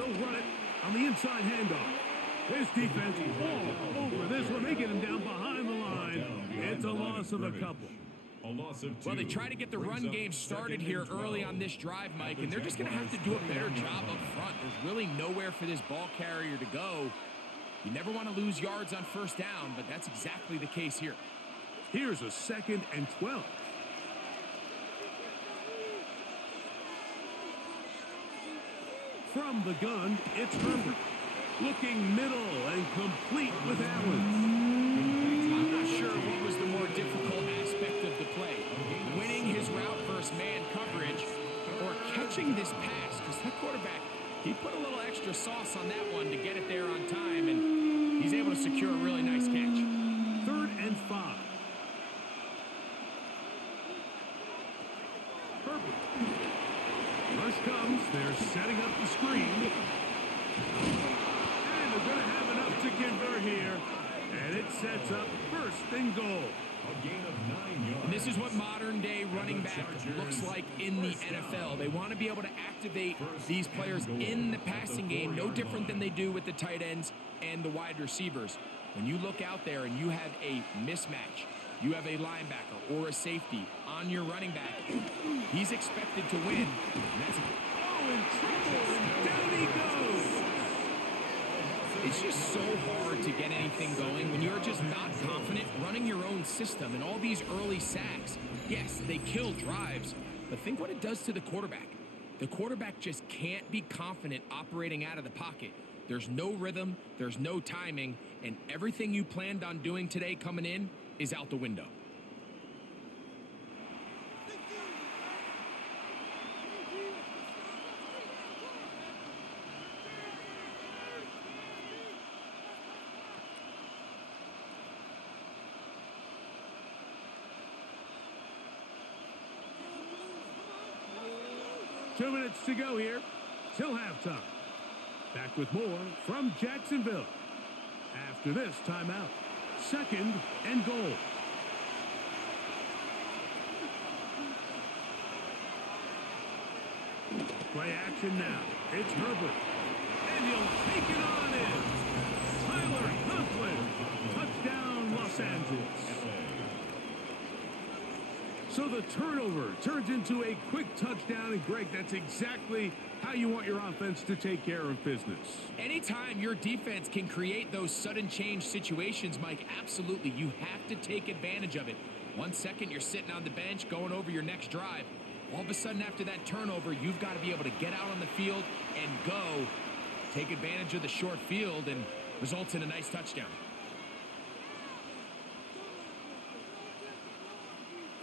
Run it on the inside handoff. His defense all over this one. They get him down behind the line. It's a loss of a couple. Well, they try to get the run game started here early on this drive, Mike, and they're just going to have to do a better job up front. There's really nowhere for this ball carrier to go. You never want to lose yards on 1st down, but that's exactly the case here. Here's a 2nd and 12. From the gun, it's Herbert. Looking middle and complete with Allen. I'm not sure what was the more difficult aspect of the play. Winning his route versus man coverage or catching this pass, because that quarterback, he put a little extra sauce on that one to get it there on time, and he's able to secure a really nice catch. 3rd and 5. Herbert. Rush comes. They're setting up the screen. And they're going to have enough to convert here. And it sets up 1st and goal. A gain of 9 yards. And this is what modern-day running back looks like in the NFL. They want to be able to activate these players in the passing game, no different than they do with the tight ends and the wide receivers. When you look out there and you have a mismatch, you have a linebacker or a safety on your running back, he's expected to win. And that's in trouble, and down he goes. It's just so hard to get any anything going, when you're just not confident running your own system, and all these early sacks, yes, they kill drives, but think what it does to the quarterback. The quarterback just can't be confident operating out of the pocket. There's no rhythm, there's no timing, and everything you planned on doing today coming in is out the window. Two minutes to go here till halftime. Back with more from Jacksonville. After this timeout, 2nd and goal. Play action now. It's Herbert. And he'll take it on in. Tyler Conklin. Touchdown, Los Angeles. So the turnover turns into a quick touchdown, and Greg, that's exactly how you want your offense to take care of business. Anytime your defense can create those sudden change situations, Mike, absolutely, you have to take advantage of it. 1 second, you're sitting on the bench going over your next drive. All of a sudden, after that turnover, you've got to be able to get out on the field and go. Take advantage of the short field and results in a nice touchdown.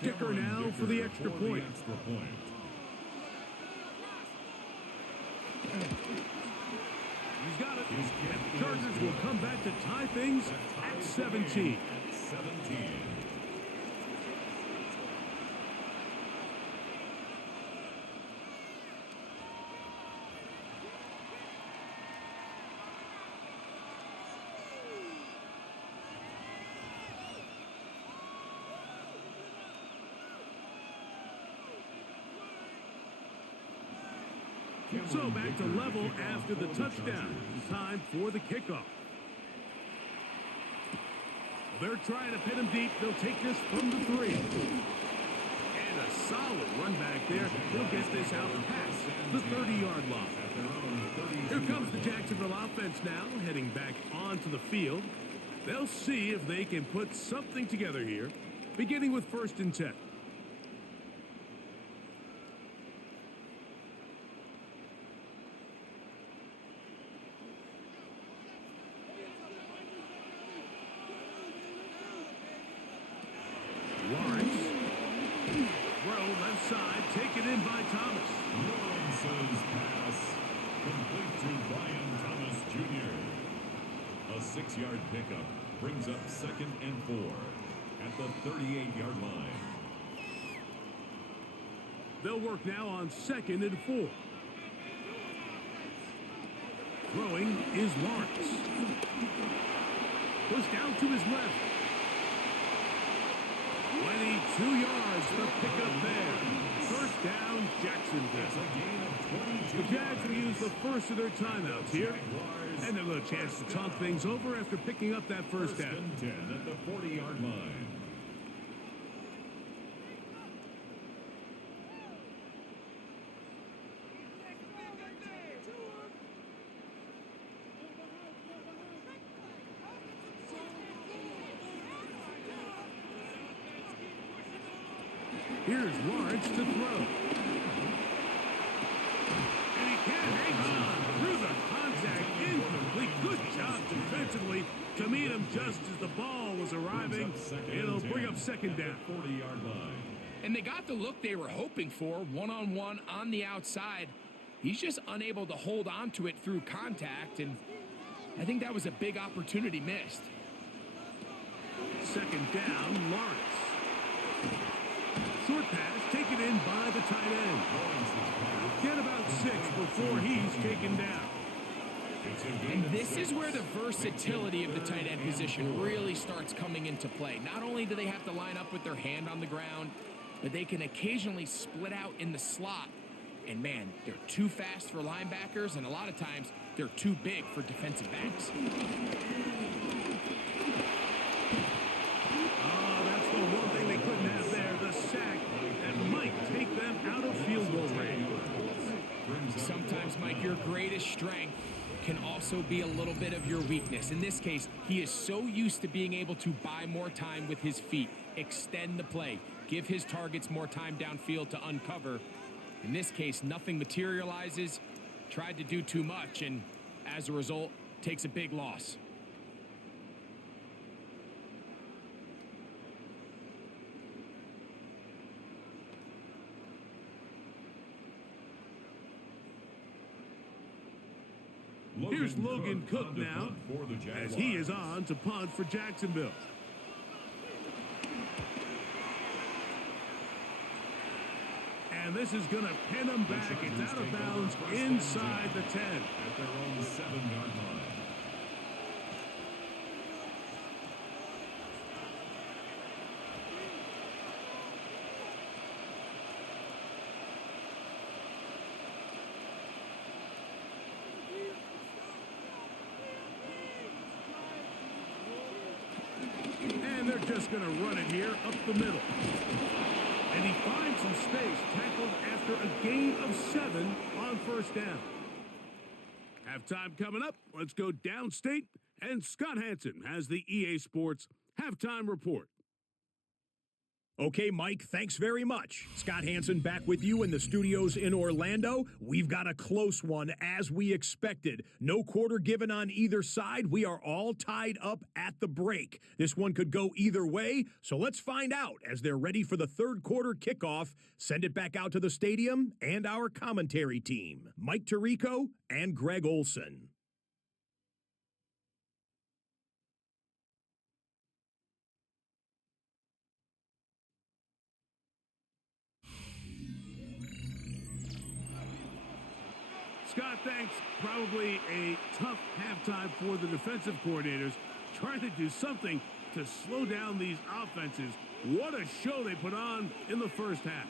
Dicker now for the extra point. He's got it. And the Chargers will come back to tie things at 17. So back to level after the touchdown. Time for the kickoff. They're trying to pin him deep. They'll take this from the 3. And a solid run back there. He'll get this out past the 30-yard line. Here comes the Jacksonville offense now, heading back onto the field. They'll see if they can put something together here, beginning with 1st and 10. Lawrence. Throw left side, taken in by Thomas. Lawrence's pass complete to Brian Thomas Jr. A 6-yard pickup brings up 2nd and 4 at the 38-yard line. They'll work now on 2nd and 4. Throwing is Lawrence. Goes down to his left. 22 yards for pickup there. 1st down, Jacksonville. The Jags will use the first of their timeouts here. And they'll have a chance to talk things over after picking up that 1st down. 10 at the 40-yard line. Here's Lawrence to throw. And he can't hang on through the contact. Incomplete. Good job defensively to meet him just as the ball was arriving. It'll bring up 2nd down. 40-yard line. And they got the look they were hoping for, one-on-one on the outside. He's just unable to hold on to it through contact, and I think that was a big opportunity missed. 2nd down, Lawrence. Short pass taken in by the tight end. Get about 6 before he's taken down. And this is where the versatility of the tight end position really starts coming into play. Not only do they have to line up with their hand on the ground, but they can occasionally split out in the slot. And man, they're too fast for linebackers, and a lot of times they're too big for defensive backs. That's the one thing they couldn't have there, the sack that might take them out of field goal range. Sometimes, Mike, your greatest strength can also be a little bit of your weakness. In this case, he is so used to being able to buy more time with his feet, extend the play, give his targets more time downfield to uncover. In this case, nothing materializes, tried to do too much, and as a result, takes a big loss. Here's Logan Cook now, as he is on to punt for Jacksonville. And this is going to pin him back. It's out of bounds inside the 10. At their own 7-yard line. And they're just going to run it here up the middle. And he finds some space, tackled after a gain of 7 on first down. Halftime coming up. Let's go downstate. And Scott Hansen has the EA Sports Halftime Report. Okay, Mike, thanks very much. Scott Hansen back with you in the studios in Orlando. We've got a close one, as we expected. No quarter given on either side. We are all tied up at the break. This one could go either way, so let's find out as they're ready for the third quarter kickoff. Send it back out to the stadium and our commentary team, Mike Tirico and Greg Olson. Scott, thanks. Probably a tough halftime for the defensive coordinators, trying to do something to slow down these offenses. What a show they put on in the first half.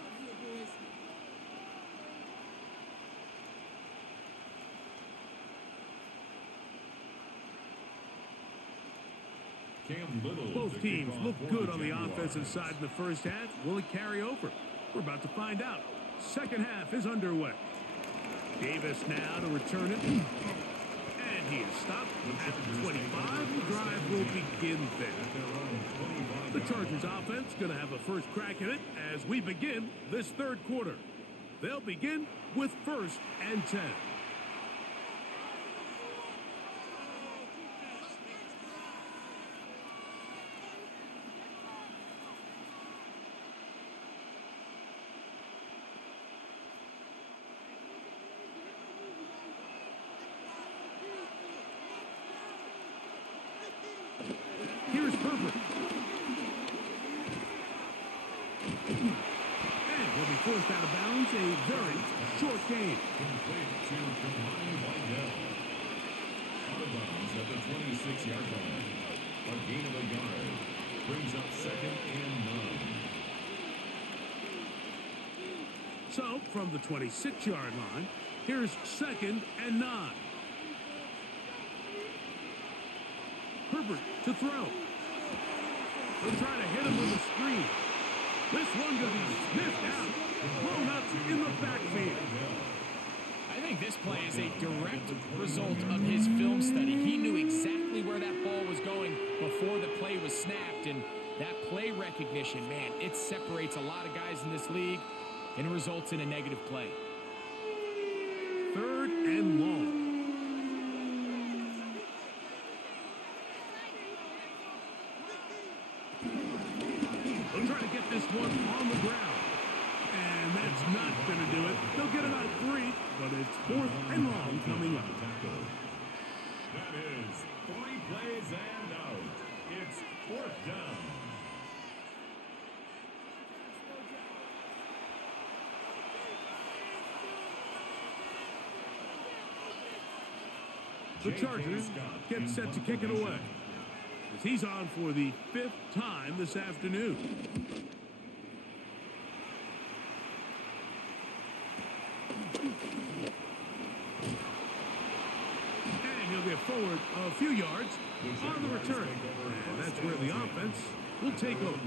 Both teams look good on the offensive side in the first half. Will it carry over? We're about to find out. Second half is underway. Davis now to return it. And he is stopped at the 25. The drive will begin there. The Chargers offense going to have a first crack at it as we begin this third quarter. They'll begin with 1st and 10. Here's Herbert. And he'll be forced out of bounds. A very short gain. Complete to Kamani Vidal. Out of bounds at the 26-yard line. A gain of a yard. Brings up 2nd and 9. So, from the 26-yard line, here's 2nd and 9. Herbert to throw. They'll try to hit him with a screen. This one going to be sniffed out, blown up in the backfield. I think this play is a direct result of his film study. He knew exactly where that ball was going before the play was snapped, and that play recognition, man, it separates a lot of guys in this league and results in a negative play. 3rd and long. They'll try to get this one on the ground. And that's not going to do it. They'll get it on 3, but it's 4th and long coming up. That is 3 plays and out. It's 4th down. The Chargers get set to kick it away, as he's on for the 5th time this afternoon. And he'll get forward a few yards on the return. And that's where the offense will take over.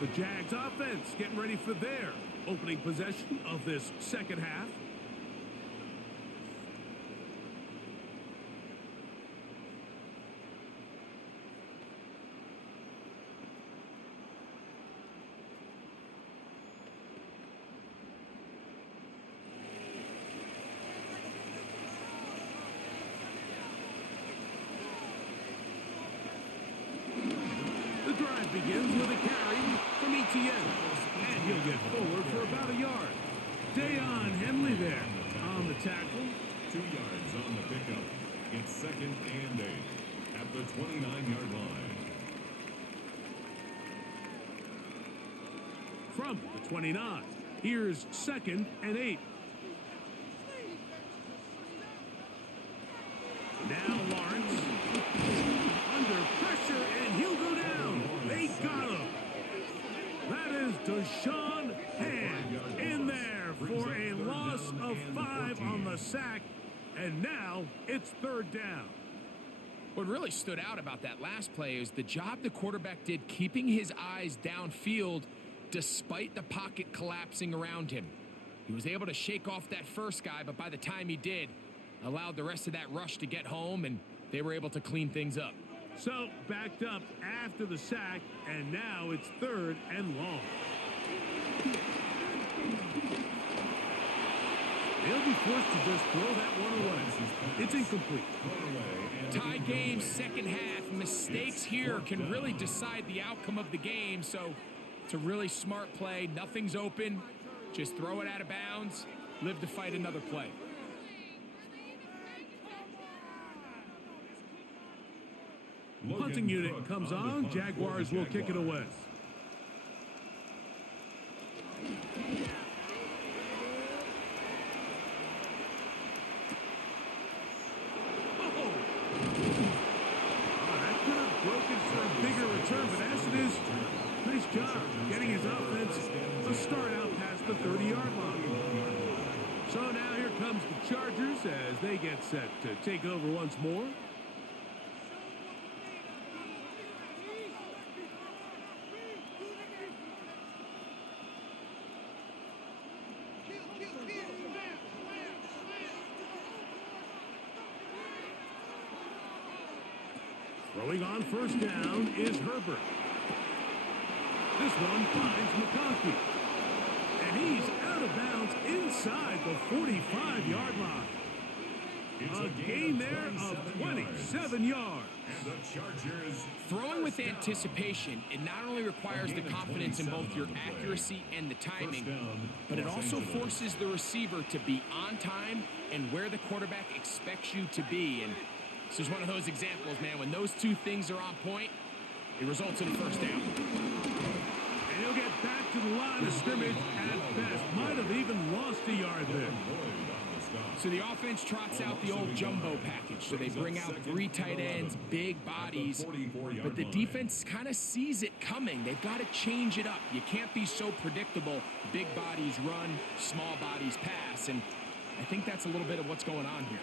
The Jags offense getting ready for their opening possession of this second half. begins with a carry from Etienne. And he'll get forward for about a yard. Dayon Henley there on the tackle. 2 yards on the pickup. It's 2nd and 8 at the 29-yard line. From the 29, here's 2nd and 8. Now Lawrence under pressure, and he'll go down. They got him. That is Deshaun Hand in there for a loss of 5 on the sack, and now it's 3rd down. What really stood out about that last play is the job the quarterback did keeping his eyes downfield despite the pocket collapsing around him. He was able to shake off that first guy, but by the time he did, allowed the rest of that rush to get home, and they were able to clean things up. So, backed up after the sack, and now it's 3rd and long. They'll be forced to just throw that one away. It's incomplete. Tie game, second half. Mistakes here can really decide the outcome of the game, so it's a really smart play. Nothing's open. Just throw it out of bounds. Live to fight another play. Punting unit comes on. Jaguars will kick it away. That could have broken for a bigger return, but as it is, nice job getting his offense to start out past the 30-yard line. So now here comes the Chargers as they get set to take over once more. Throwing on first down is Herbert. This one finds McConkey. And he's out of bounds inside the 45-yard line. A gain there of 27 yards. And the Chargers Throwing with anticipation, it not only requires the confidence in both your accuracy and the timing, but it also forces the receiver to be on time and where the quarterback expects you to be. And this is one of those examples, man. When those two things are on point, it results in a first down. And he'll get back to the line of scrimmage at best. Might have even lost a yard there. So the offense trots out the old jumbo package. So they bring out 3 tight ends, big bodies, but the defense kind of sees it coming. They've got to change it up. You can't be so predictable. Big bodies run, small bodies pass, and I think that's a little bit of what's going on here.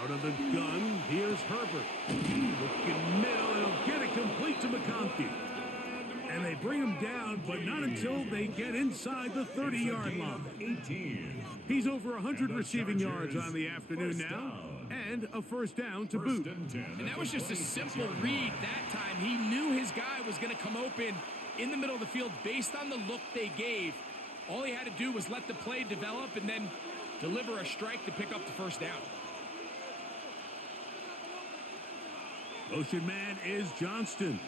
Out of the gun, here's Herbert. Looking middle, and he'll get it complete to McConkey. And they bring him down, but not until they get inside the 30-yard line. 18. He's over 100 receiving yards on the afternoon now, and a first down to boot. And that was just a simple read that time. He knew his guy was going to come open in the middle of the field based on the look they gave. All he had to do was let the play develop and then deliver a strike to pick up the first down. Motion man is Johnston.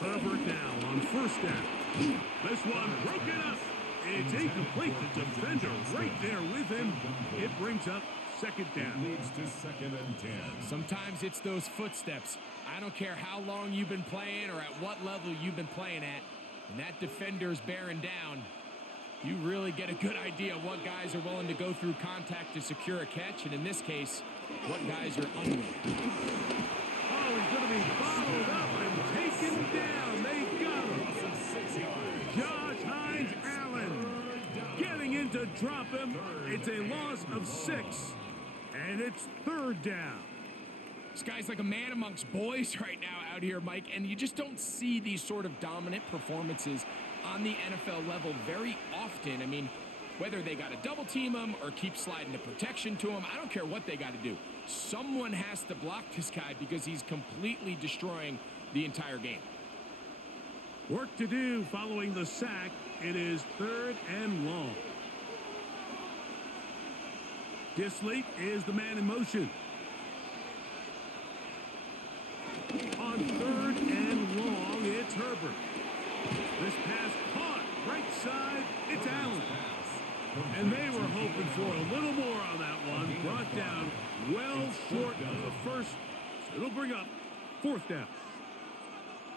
Herbert now on first down. This one broken up. It's incomplete. The defender right there with him. It brings up second down. Leads to 2nd and 10. Sometimes it's those footsteps. I don't care how long you've been playing or at what level you've been playing at. And that defender's bearing down. You really get a good idea of what guys are willing to go through contact to secure a catch. And in this case, what guys are unwilling. Oh, he's going to be bottled up and taken down. They got him. Josh Hines Allen getting in to drop him. It's a loss of 6, and it's 3rd down. This guy's like a man amongst boys right now out here, Mike, and you just don't see these sort of dominant performances on the NFL level very often. I mean, whether they got to double team him or keep sliding the protection to him, I don't care what they got to do. Someone has to block this guy because he's completely destroying the entire game. Work to do following the sack. It is 3rd and long. Disley is the man in motion. Herbert. This pass caught right side. It's Allen. And they were hoping for a little more on that one. Brought down well short of the first. So it'll bring up 4th down.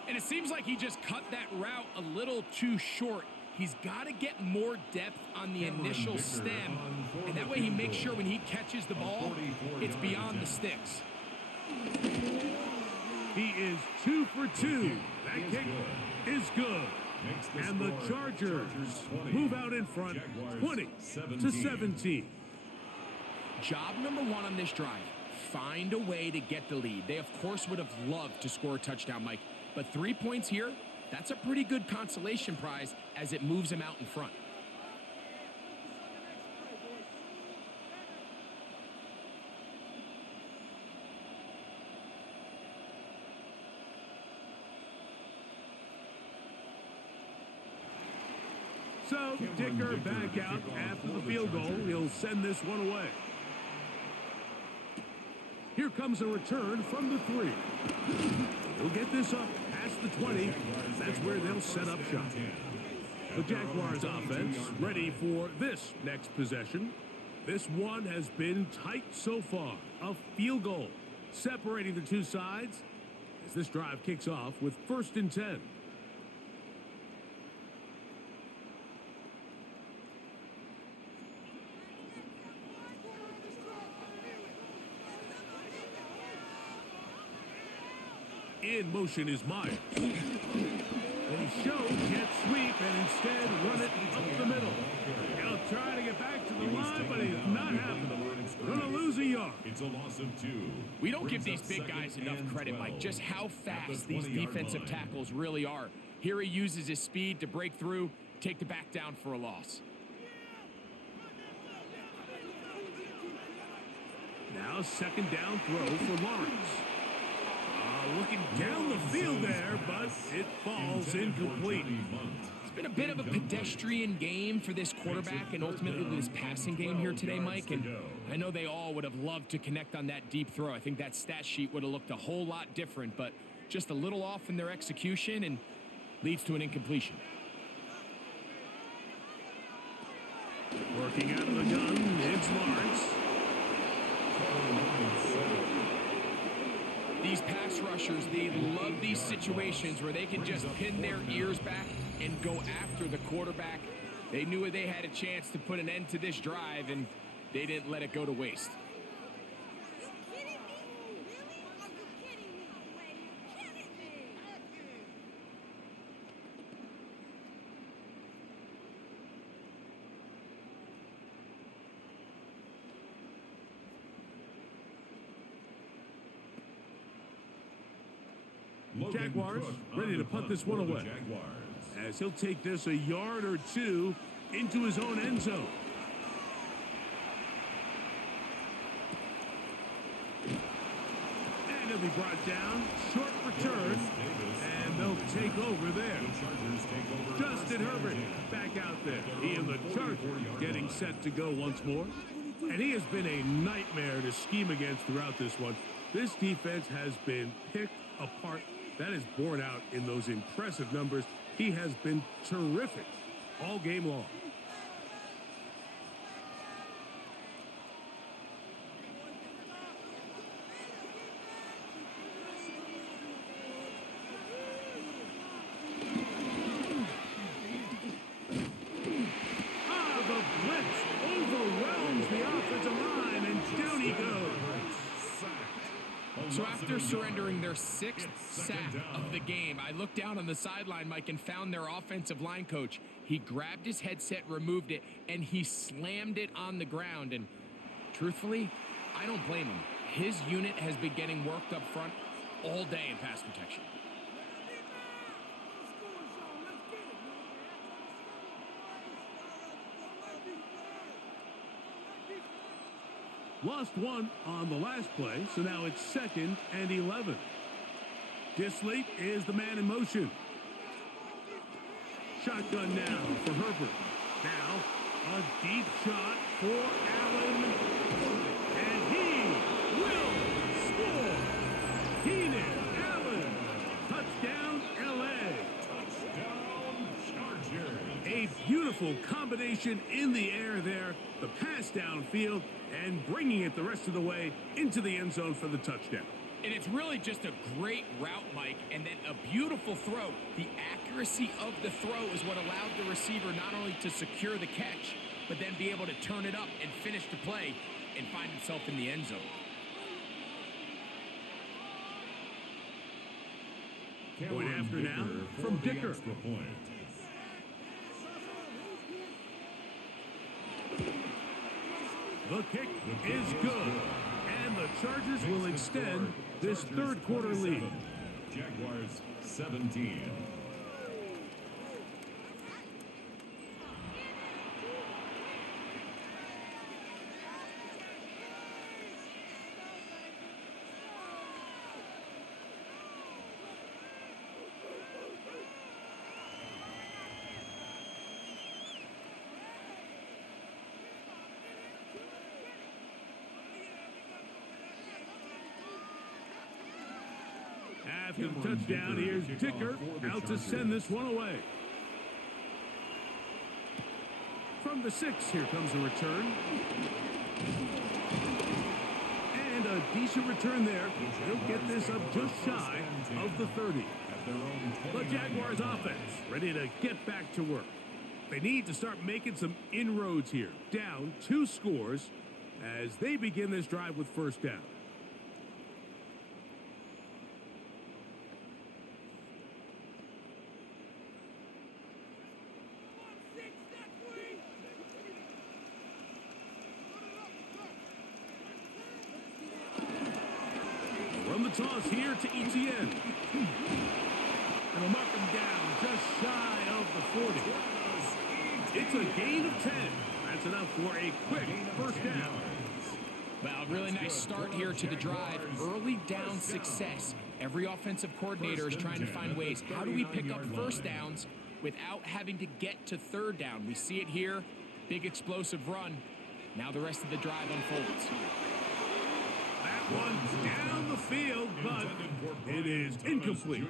And it seems like he just cut that route a little too short. He's got to get more depth on the initial stem, and that way he makes sure when he catches the ball, it's beyond the sticks. He is 2 for 2. That kick is good. And the Chargers move out in front, 20-17. Job number 1 on this drive, find a way to get the lead. They, of course, would have loved to score a touchdown, Mike, but 3 points here, that's a pretty good consolation prize as it moves him out in front. So, Dicker back out after the field goal. He'll send this one away. Here comes a return from the 3. He'll get this up past the 20. That's where they'll set up shop. The Jaguars offense ready for this next possession. This one has been tight so far. A field goal separating the two sides as this drive kicks off with 1st and 10. In motion is Myers. They show jet sweep and instead run it up the middle. He'll try to get back to the line, but he's not happening. Gonna lose a yard. It's a loss of 2. We don't give these big guys enough credit, Mike, just how fast these defensive tackles really are. Here he uses his speed to break through, take the back down for a loss. Now 2nd down throw for Lawrence. Looking down the field there, but it falls incomplete. It's been a bit of a pedestrian game for this quarterback and ultimately this passing game here today, Mike. And I know they all would have loved to connect on that deep throw. I think that stat sheet would have looked a whole lot different, but just a little off in their execution and leads to an incompletion. Working out of the gun, it's Lawrence. These pass rushers, they love these situations where they can just pin their ears back and go after the quarterback. They knew they had a chance to put an end to this drive, and they didn't let it go to waste. Jaguars ready to punt this one away. As he'll take this a yard or 2 into his own end zone. And he'll be brought down. Short return. And they'll take over there. Justin Herbert back out there. He and the Chargers getting set to go once more. And he has been a nightmare to scheme against throughout this one. This defense has been picked apart. That is borne out in those impressive numbers. He has been terrific all game long. The blitz overwhelms the offensive line, and down he goes. So after surrendering their 6th sack of the game, I looked down on the sideline, Mike, and found their offensive line coach. He grabbed his headset, removed it, and he slammed it on the ground. And truthfully, I don't blame him. His unit has been getting worked up front all day in pass protection. Lost one on the last play, so now it's 2nd and 11. Disley is the man in motion. Shotgun now for Herbert. Now a deep shot for Allen. And he will score. Keenan Allen. Touchdown, L.A. Beautiful combination in the air there. The pass downfield and bringing it the rest of the way into the end zone for the touchdown. And it's really just a great route, Mike, and then a beautiful throw. The accuracy of the throw is what allowed the receiver not only to secure the catch, but then be able to turn it up and finish the play and find himself in the end zone. Point after now from Dicker. The kick is good, and the Chargers will extend this third quarter lead. Jaguars 17. After the touchdown, here's Dicker out to send this one away. From the 6, here comes a return. And a decent return there. He'll get this up just shy of the 30. The Jaguars offense ready to get back to work. They need to start making some inroads here. Down 2 scores as they begin this drive with first down. From the toss here to Etienne. And will mark him down just shy of the 40. It's a gain of 10. That's enough for a quick first down. Well, really nice start here to the drive. Early down success. Every offensive coordinator is trying to find ways. How do we pick up first downs without having to get to third down? We see it here. Big explosive run. Now the rest of the drive unfolds. That one's down the field, but it is incomplete.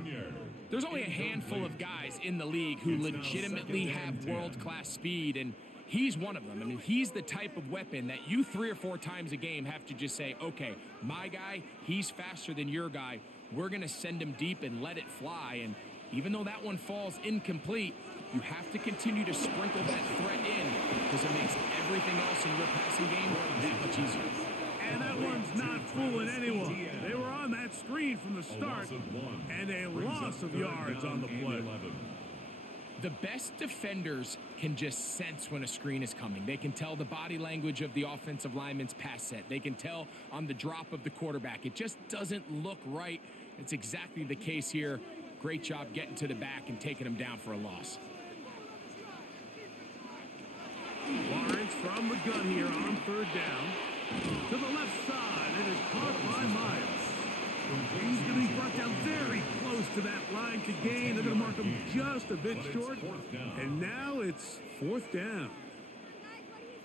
There's only a handful of guys in the league who legitimately have world-class speed, and he's one of them. I mean, he's the type of weapon that you 3 or 4 times a game have to just say, okay, my guy, he's faster than your guy. We're going to send him deep and let it fly. And even though that one falls incomplete, you have to continue to sprinkle that threat in because it makes everything else in your passing game that much easier. And that one's not fooling anyone. They were on that screen from the start, and a loss of yards on the play. The best defenders can just sense when a screen is coming. They can tell the body language of the offensive lineman's pass set. They can tell on the drop of the quarterback. It just doesn't look right. It's exactly the case here. Great job getting to the back and taking him down for a loss. Lawrence from the gun here on third down. To the left side, it is caught by Miles. He's going to be brought down very close to that line to gain. They're going to mark him just a bit short. And now it's fourth down.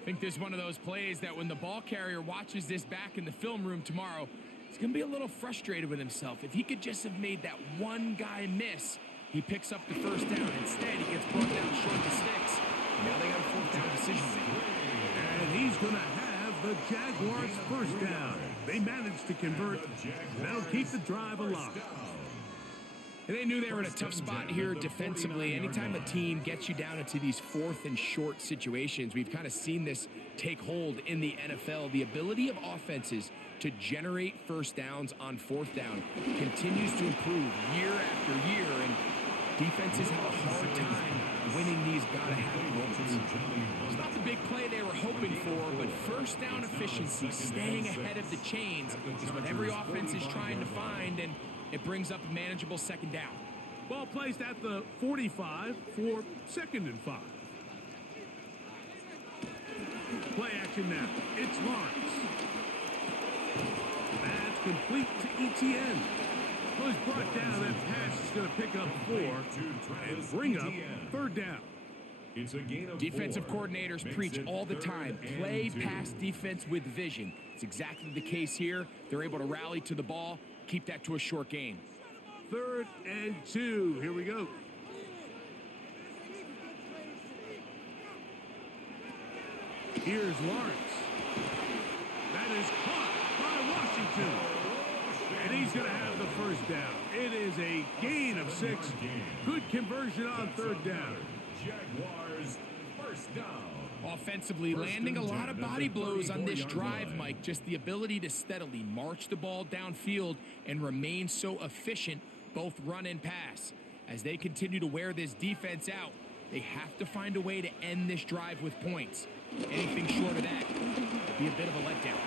I think this is one of those plays that when the ball carrier watches this back in the film room tomorrow, he's going to be a little frustrated with himself. If he could just have made that one guy miss, he picks up the first down. Instead, he gets brought down short of the sticks. Now they got a fourth down decision to make. And he's going to have the Jaguars first down. They managed to convert. That'll keep the drive alive. And they knew they were in a tough spot here defensively. Anytime a team gets you down into these 4th and short situations, we've kind of seen this take hold in the NFL. The ability of offenses to generate first downs on 4th down continues to improve year after year, and defenses have a hard time winning these gotta-have moments. It's not the big play they were hoping for, but first down efficiency, staying ahead of the chains, is what every offense is trying to find, and it brings up a manageable second down. Ball placed at the 45 for 2nd and 5. Play action now. It's Lawrence. That's complete to Etienne. Was brought down. That pass is going to pick up 4 and bring up third down. It's a gain of Defensive 4. coordinators Makes preach it all the 3rd time, and play 2. pass defense with vision. It's exactly the case here. They're able to rally to the ball, keep that to a short gain. 3rd and 2. Here we go. Here's Lawrence. That is caught by Washington. And he's going to have the first down. It is a gain of 6. Good conversion on third down. Jaguars first down. Offensively, landing a lot of body blows on this drive, Mike. Just the ability to steadily march the ball downfield and remain so efficient, both run and pass. As they continue to wear this defense out, they have to find a way to end this drive with points. Anything short of that would be a bit of a letdown.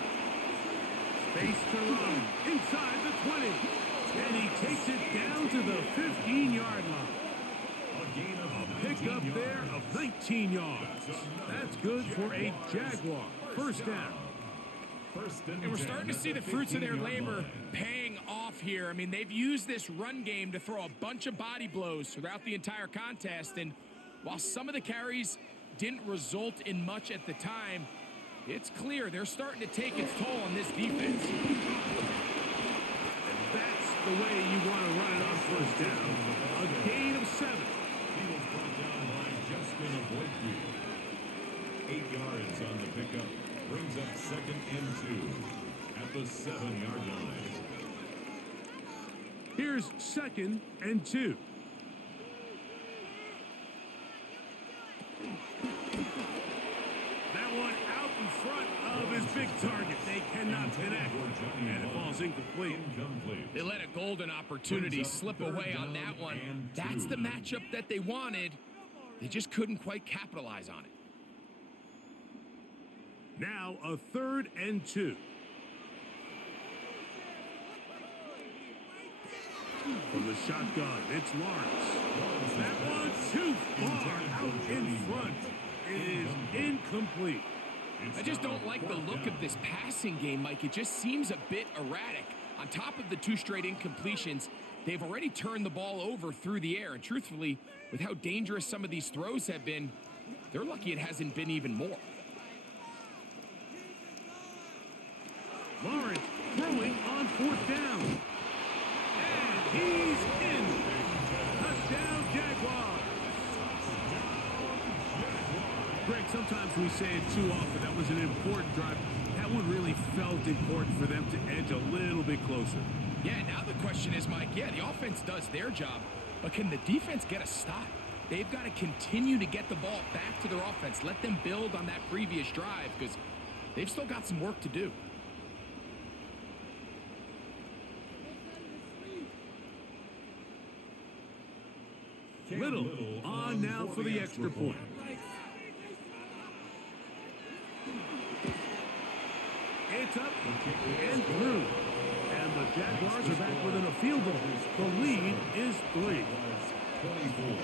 Space to run inside the 20. And he takes it down to the 15-yard line. A pickup there of 19 yards. That's good for a Jaguar. First down. And we're starting to see the fruits of their labor paying off here. I mean, they've used this run game to throw a bunch of body blows throughout the entire contest. And while some of the carries didn't result in much at the time, it's clear they're starting to take its toll on this defense. And that's the way you want to run it on first down. A gain of 7. He was brought down by Justin Avoidku. 8 yards on the pickup. Brings up 2nd and 2 at the 7-yard line. Here's 2nd and 2. That one out in front of his big target. They cannot connect. And it falls incomplete. They let a golden opportunity slip away on that one. That's the matchup that they wanted. They just couldn't quite capitalize on it. Now a 3rd and 2. From the shotgun, it's Lawrence. That one too far out in front. It is incomplete. I just don't like the look of this passing game, Mike. It just seems a bit erratic. On top of the 2 straight incompletions, they've already turned the ball over through the air. And truthfully, with how dangerous some of these throws have been, they're lucky it hasn't been even more. Lawrence throwing on 4th down. And he's in. Touchdown, Jaguars. Greg, sometimes we say it too often. That was an important drive. That one really felt important for them to edge a little bit closer. Yeah, now the question is, Mike, the offense does their job, but can the defense get a stop? They've got to continue to get the ball back to their offense. Let them build on that previous drive because they've still got some work to do. Little on now for the extra point. It's up and through. And the Jaguars are back within a field goal. The lead is 3. 24.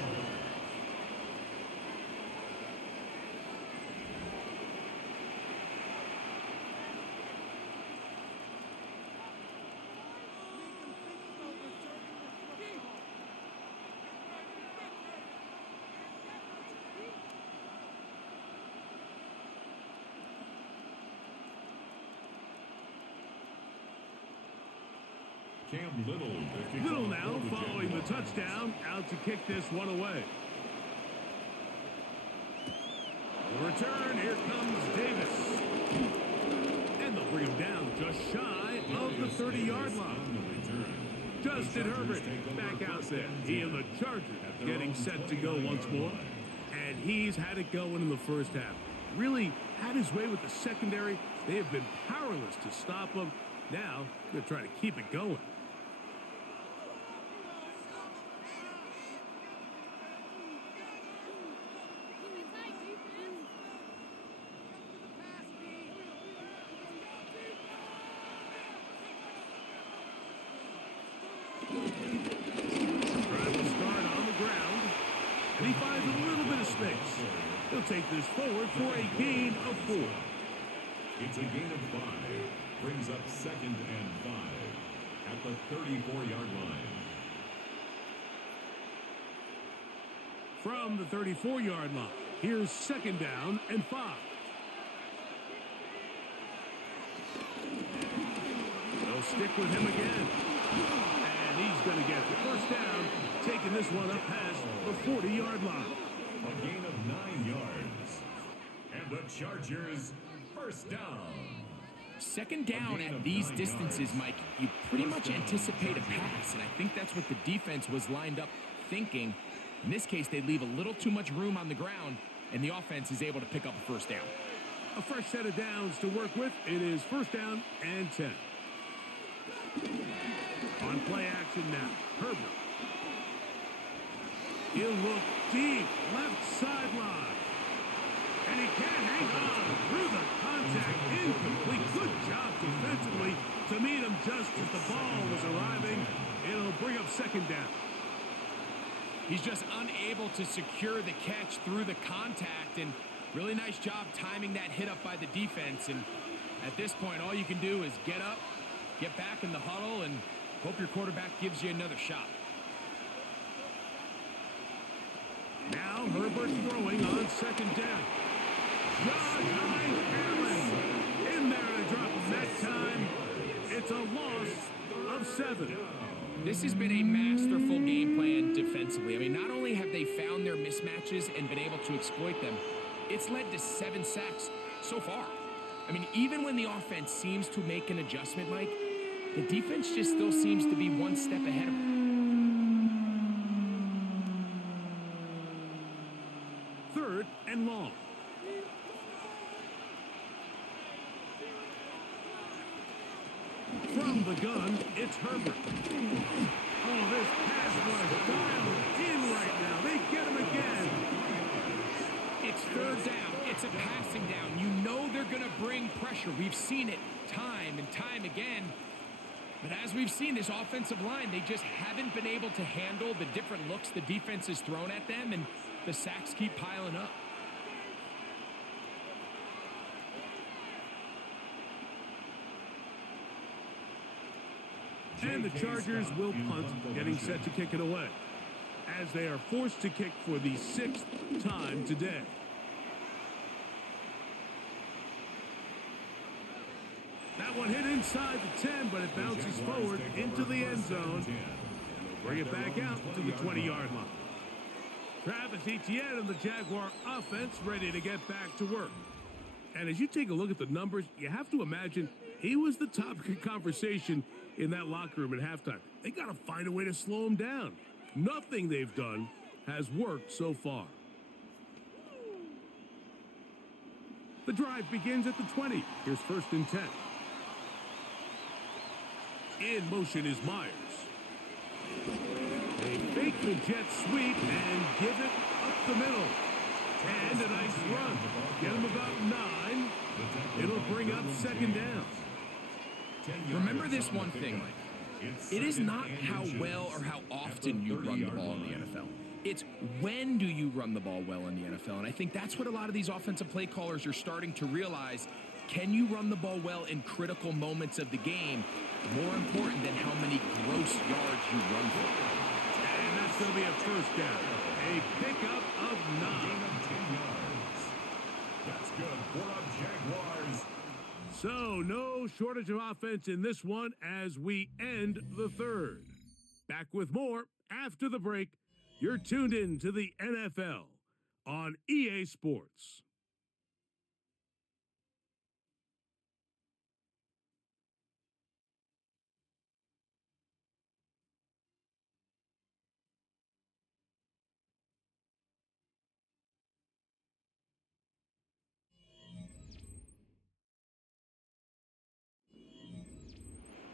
Little now following the touchdown, out to kick this one away. The return, here comes Davis. And they'll bring him down just shy of the 30-yard line. Justin Herbert back out there. He and the Chargers getting set to go once more. And he's had it going in the first half. Really had his way with the secondary. They have been powerless to stop him. Now they're trying to keep it going. Take this forward for a gain of 4. It's a gain of 5. Brings up 2nd and 5 at the 34-yard line. From the 34-yard line, here's 2nd down and 5. They'll stick with him again. And he's going to get the first down, taking this one up past the 40-yard line. A gain of 9 yards. And the Chargers first down. Second down at these distances, Mike, you pretty much anticipate a pass, and I think that's what the defense was lined up thinking. In this case, they leave a little too much room on the ground, and the offense is able to pick up a first down. A fresh set of downs to work with. It is first down and 10. On play action now, Herbert. He'll look deep, left sideline. And he can't hang on through the contact. Incomplete. Good job defensively to meet him just as the ball was arriving. It'll bring up second down. He's just unable to secure the catch through the contact, and really nice job timing that hit up by the defense. And at this point, all you can do is get up, get back in the huddle, and hope your quarterback gives you another shot. Now Herbert throwing on second down. John Hines Allen in there to drop him that time. It's a loss of 7. This has been a masterful game plan defensively. I mean, not only have they found their mismatches and been able to exploit them, it's led to 7 sacks so far. I mean, even when the offense seems to make an adjustment, Mike, the defense just still seems to be one step ahead of them. Third and long. From the gun, it's Herbert. Oh, this pass was dialed in right now. They get him again. It's third down. It's a passing down. You know they're going to bring pressure. We've seen it time and time again. But as we've seen, this offensive line, they just haven't been able to handle the different looks the defense has thrown at them, and the sacks keep piling up. And the Chargers will punt, getting set to kick it away, as they are forced to kick for the 6th time today. That one hit inside the 10, but it bounces forward into the end zone. And they'll bring it back out to the 20-yard line. Travis Etienne and the Jaguar offense ready to get back to work. And as you take a look at the numbers, you have to imagine he was the topic of conversation in that locker room at halftime. They got to find a way to slow him down. Nothing they've done has worked so far. The drive begins at the 20. Here's first and 10. In motion is Myers. They fake the jet sweep and give it up the middle. And a nice run. Get him about 9. It'll bring up second down. Remember this one thing, Mike. It is not how well or how often you run the ball in the NFL. It's when do you run the ball well in the NFL. And I think that's what a lot of these offensive play callers are starting to realize. Can you run the ball well in critical moments of the game? More important than how many gross yards you run for. And that's going to be a first down. A pickup of 9. That's good for the Jaguars. So, no shortage of offense in this one as we end the third. Back with more after the break. You're tuned in to the NFL on EA Sports.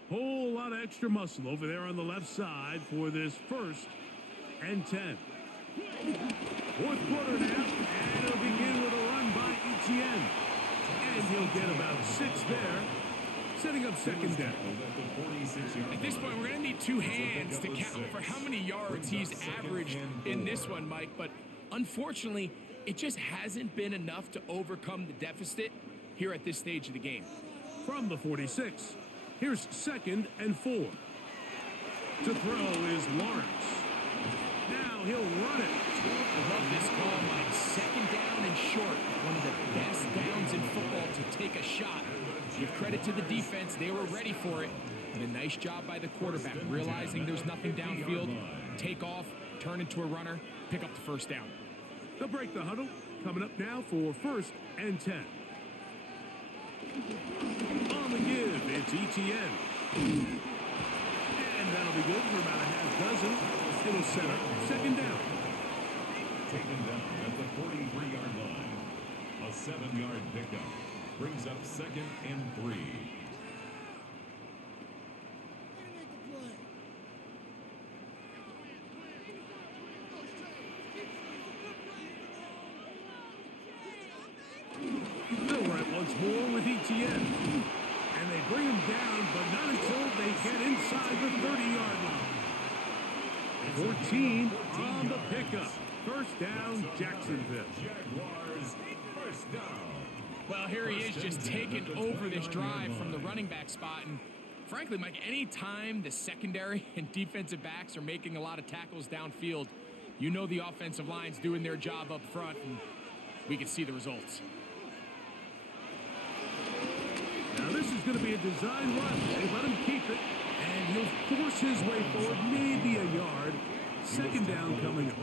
Whole lot of extra muscle over there on the left side for this first and 10. Fourth quarter now, and it'll begin with a run by Etienne. And he'll get about 6 there, setting up second down. At this point, we're going to need 2 hands to count for how many yards he's averaged in this one, Mike. But unfortunately, it just hasn't been enough to overcome the deficit here at this stage of the game. From the 46. Here's second and 4. To throw is Lawrence. Now he'll run it. I love this call, Mike. Second down and short. One of the best downs in football to take a shot. Give credit to the defense. They were ready for it. And a nice job by the quarterback, realizing there's nothing downfield. Take off, turn into a runner, pick up the first down. They'll break the huddle. coming up now for 1st and 10. On the give, it's ETN. And that'll be good for about a half dozen. It'll set up 2nd down. Taken down at the 43-yard line. A 7-yard pickup brings up 2nd and 3. They'll run it once more with ETN. And they bring him down, but not until they get inside the 30-yard line. 14 on the pickup. 1st down, Jacksonville. Jaguars, 1st down. Well, here he is just taking over this drive from the running back spot. And frankly, Mike, any time the secondary and defensive backs are making a lot of tackles downfield, you know the offensive line's doing their job up front, and we can see the results. Now this is going to be a design run. They let him keep it, and he'll force his way forward, maybe a yard. 2nd down coming up.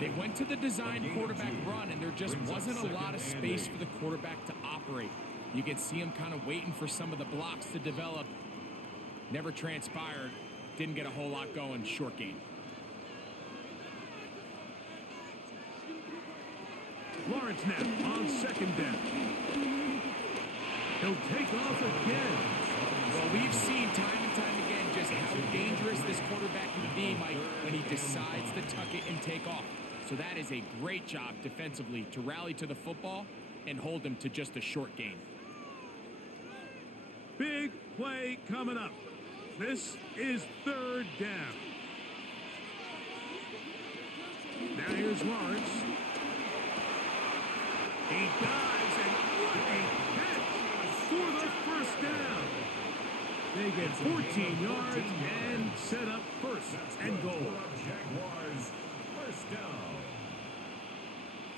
They went to the design quarterback run, and there just wasn't a lot of space for the quarterback to operate. You could see him kind of waiting for some of the blocks to develop. Never transpired. Didn't get a whole lot going. Short gain. Lawrence now on 2nd down. He'll take off again. Well, we've seen time and time again just how dangerous this quarterback can be, Mike, when he decides to tuck it and take off. So that is a great job defensively to rally to the football and hold him to just a short gain. Big play coming up. This is 3rd down. Now here's Lawrence. He dives, and what a catch for the 1st down. They get 14 yards and set up 1st and goal. Jaguars, 1st down.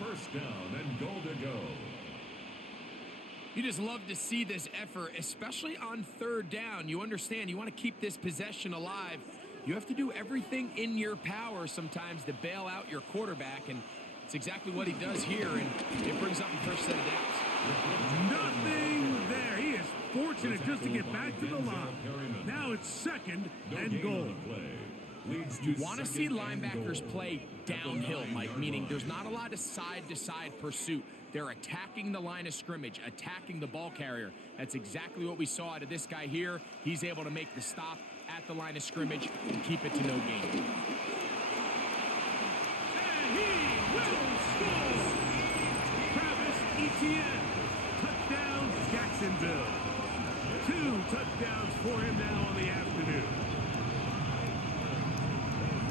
1st down and goal to go. You just love to see this effort, especially on 3rd down. You understand, you want to keep this possession alive. You have to do everything in your power sometimes to bail out your quarterback, and it's exactly what he does here, and it brings up the 1st set of downs. Nothing there. He is fortunate just to get back to the line. Now it's 2nd and goal. You want to see linebackers play downhill, Mike, meaning there's not a lot of side-to-side pursuit. They're attacking the line of scrimmage, attacking the ball carrier. That's exactly what we saw out of this guy here. He's able to make the stop at the line of scrimmage and keep it to no gain. And he will score! Travis Etienne. Touchdown, Jacksonville. 2 touchdowns for him now on the afternoon.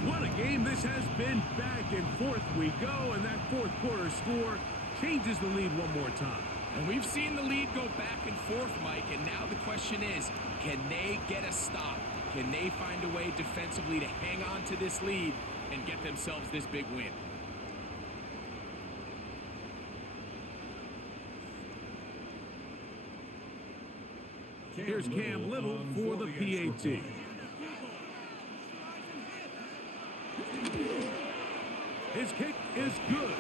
What a game this has been. Back and forth we go, and that 4th quarter score changes the lead one more time. And we've seen the lead go back and forth, Mike, and now the question is, can they get a stop? Can they find a way defensively to hang on to this lead and get themselves this big win? Here's Cam Little for the PAT. His kick is good.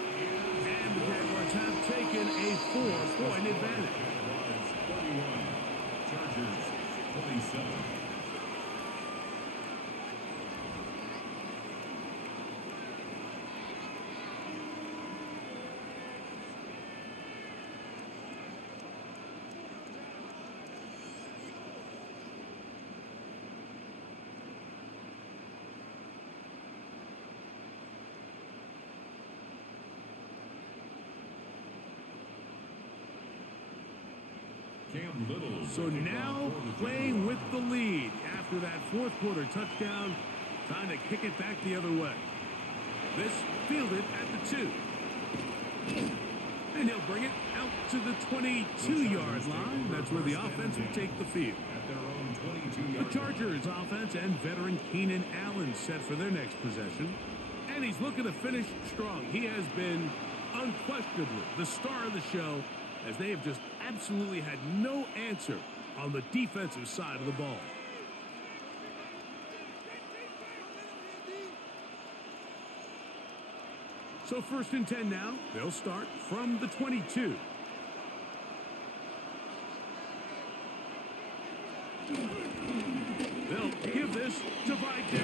And the Jaguars have taken a 4-point advantage. 31, Chargers 27. So now playing with the lead after that 4th quarter touchdown, trying to kick it back the other way. This fielded at the 2. And he'll bring it out to the 22-yard line. That's where the offense will take the field. The Chargers offense and veteran Keenan Allen set for their next possession. And he's looking to finish strong. He has been unquestionably the star of the show, as they have just absolutely had no answer on the defensive side of the ball. So 1st and 10 now. They'll start from the 22. They'll give this to Vidal.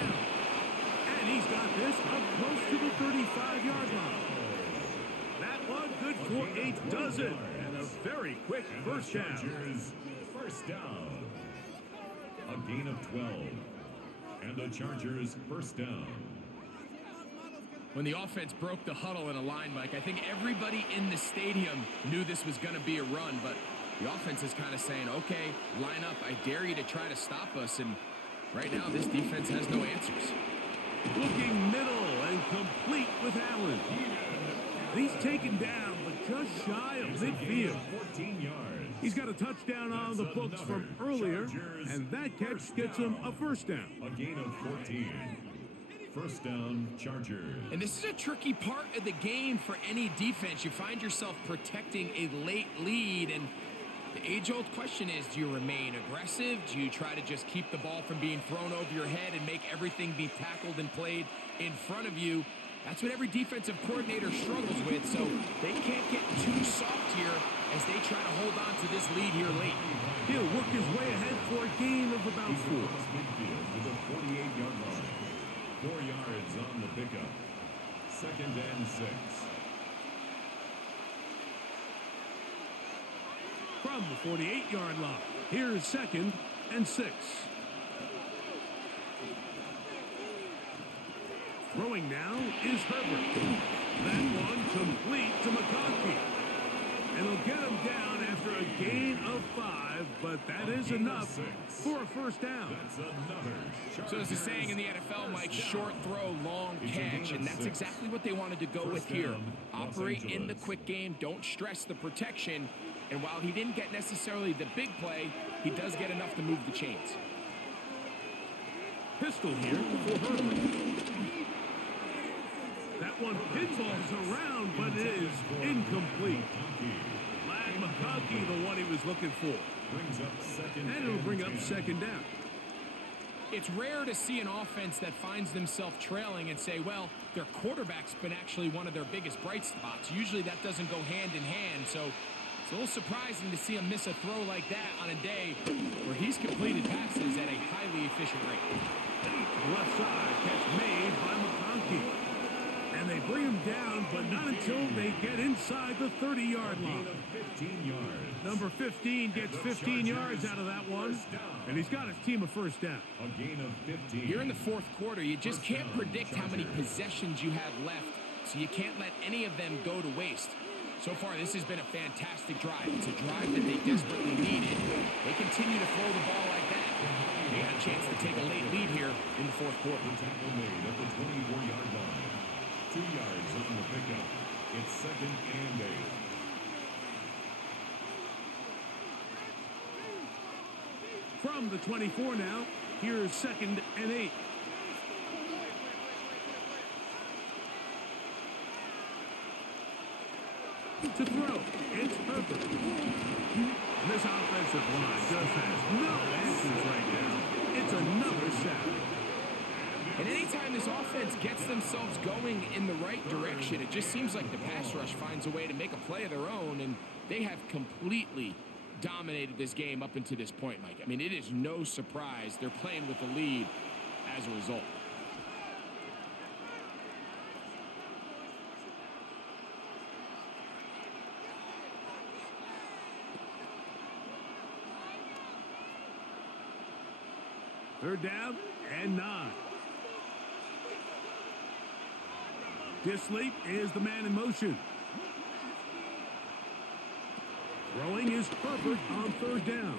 And he's got this up close to the 35-yard line. That one good for a dozen. And a very quick first down. First down. A gain of 12. And the Chargers first down. When the offense broke the huddle in a line, Mike, I think everybody in the stadium knew this was going to be a run, but the offense is kind of saying, okay, line up. I dare you to try to stop us. And right now, this defense has no answers. Looking middle and complete with Allen. He's taken down, but just shy of midfield. 14 yards. He's got a touchdown on the books from earlier, and that catch gets him a first down. A gain of 14. First down, Chargers. And this is a tricky part of the game for any defense. You find yourself protecting a late lead, and the age-old question is, do you remain aggressive? Do you try to just keep the ball from being thrown over your head and make everything be tackled and played in front of you? That's what every defensive coordinator struggles with, so they can't get too soft here as they try to hold on to this lead here late. He'll work his way ahead for a gain of about 4. Midfield to the 48-yard line. 4 yards on the pickup. 2nd and 6. From the 48-yard line, here's 2nd and 6. Throwing now is Herbert. That one complete to McConkey. And he'll get him down after a gain of 5, but that is enough for a first down. So there's a saying in the NFL, Mike, short throw, long catch, and that's exactly what they wanted to go with here. Operate in the quick game, don't stress the protection, and while he didn't get necessarily the big play, he does get enough to move the chains. Pistol here for Herbert. That one pinballs around, but it is incomplete. Lad McConkey, the one he was looking for. And it'll bring up 2nd down. It's rare to see an offense that finds themselves trailing and say, well, their quarterback's been actually one of their biggest bright spots. Usually that doesn't go hand in hand, so it's a little surprising to see him miss a throw like that on a day where he's completed passes at a highly efficient rate. Left side catch made by McConkey. And they bring him down, but not until they get inside the 30-yard line. 15 yards. Number 15 gets 15 yards out of that one, and he's got his team a first down. A gain of 15. Here in the 4th quarter, you just can't predict how many possessions you have left, so you can't let any of them go to waste. So far, this has been a fantastic drive. It's a drive that they desperately needed. They continue to throw the ball like that. They got a chance to take a late lead here in the 4th quarter. Tackle made at the 24-yard line. 2 yards on the pickup. It's 2nd and 8. From the 24 now, here's 2nd and 8. To throw, it's Herbert. This offensive line just has no answers right now. It's another sack. And anytime this offense gets themselves going in the right direction, it just seems like the pass rush finds a way to make a play of their own, and they have completely dominated this game up until this point, Mike. I mean, it is no surprise they're playing with the lead as a result. Third down and 9. Disley is the man in motion. Throwing is Herbert on 3rd down.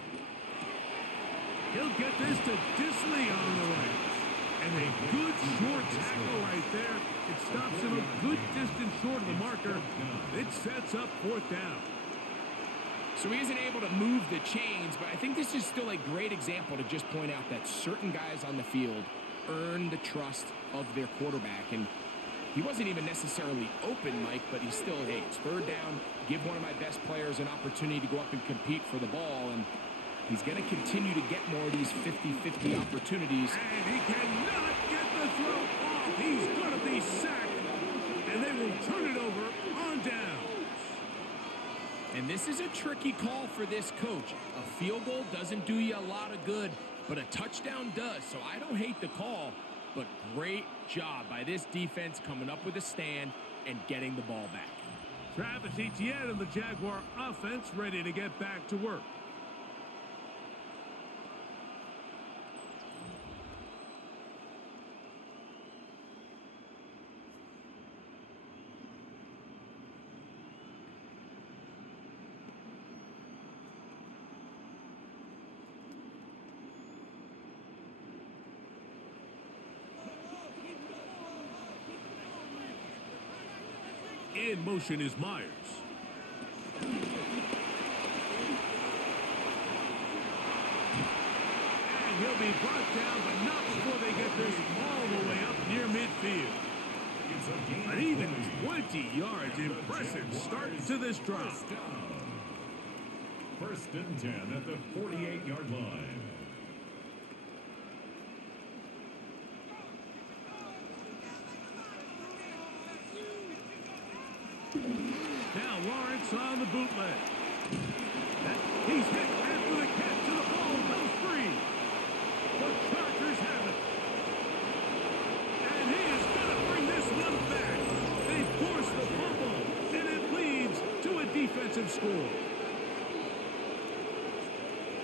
He'll get this to Disley on the right. And a good short tackle right there. It stops him a good distance short of the marker. It sets up 4th down. So he isn't able to move the chains, but I think this is still a great example to just point out that certain guys on the field earn the trust of their quarterback. And he wasn't even necessarily open, Mike, but he's still, hey, it's 3rd down. Give one of my best players an opportunity to go up and compete for the ball. And he's going to continue to get more of these 50-50 opportunities. And he cannot get the throw off. He's going to be sacked. and they will turn it over on down. And this is a tricky call for this coach. A field goal doesn't do you a lot of good, but a touchdown does. So I don't hate the call, but great job by this defense coming up with a stand and getting the ball back. Travis Etienne and the Jaguar offense ready to get back to work. In motion is Myers. And he'll be brought down, but not before they get this all the way up near midfield. An even 20 yards. Impressive start to this drive. First and 10 at the 48-yard line. Now Lawrence on the bootleg. He's hit after the catch, and the ball goes free. The Chargers have it. And he is going to bring this one back. They force the fumble, and it leads to a defensive score.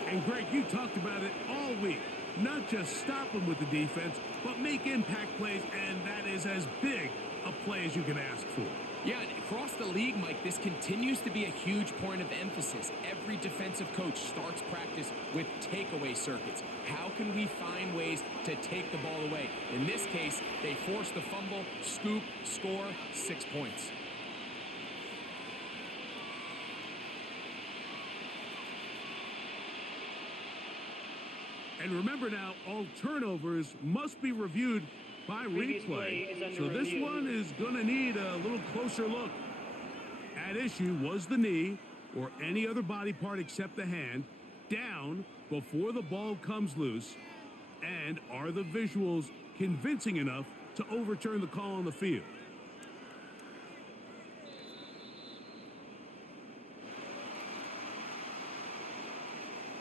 And Greg, you talked about it all week. Not just stop them with the defense, but make impact plays, and that is as big a play as you can ask for. Yeah, and across the league, Mike, this continues to be a huge point of emphasis. Every defensive coach starts practice with takeaway circuits. How can we find ways to take the ball away? In this case, they force the fumble, scoop, score, 6 points. And remember now, all turnovers must be reviewed by replay. So this one is going to need a little closer look. At issue was the knee or any other body part except the hand down before the ball comes loose. And are the visuals convincing enough to overturn the call on the field?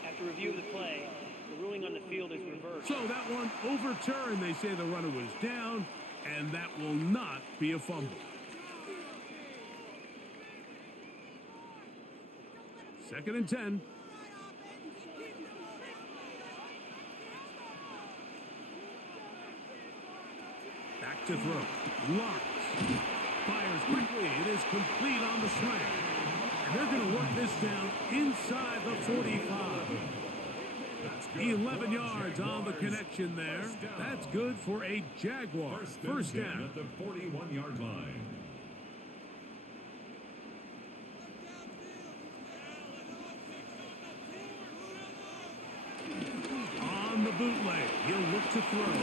After review of the play, the ruling on the field is reversed. So that one overturned. They say the runner was down, and that will not be a fumble. Second and 10. Back to throw. Lawrence fires quickly. It is complete on the slant. And they're going to work this down inside the 45. 11 yards on the connection there. That's good for a Jaguar. First down. At the 41-yard line. On the bootleg, he'll look to throw.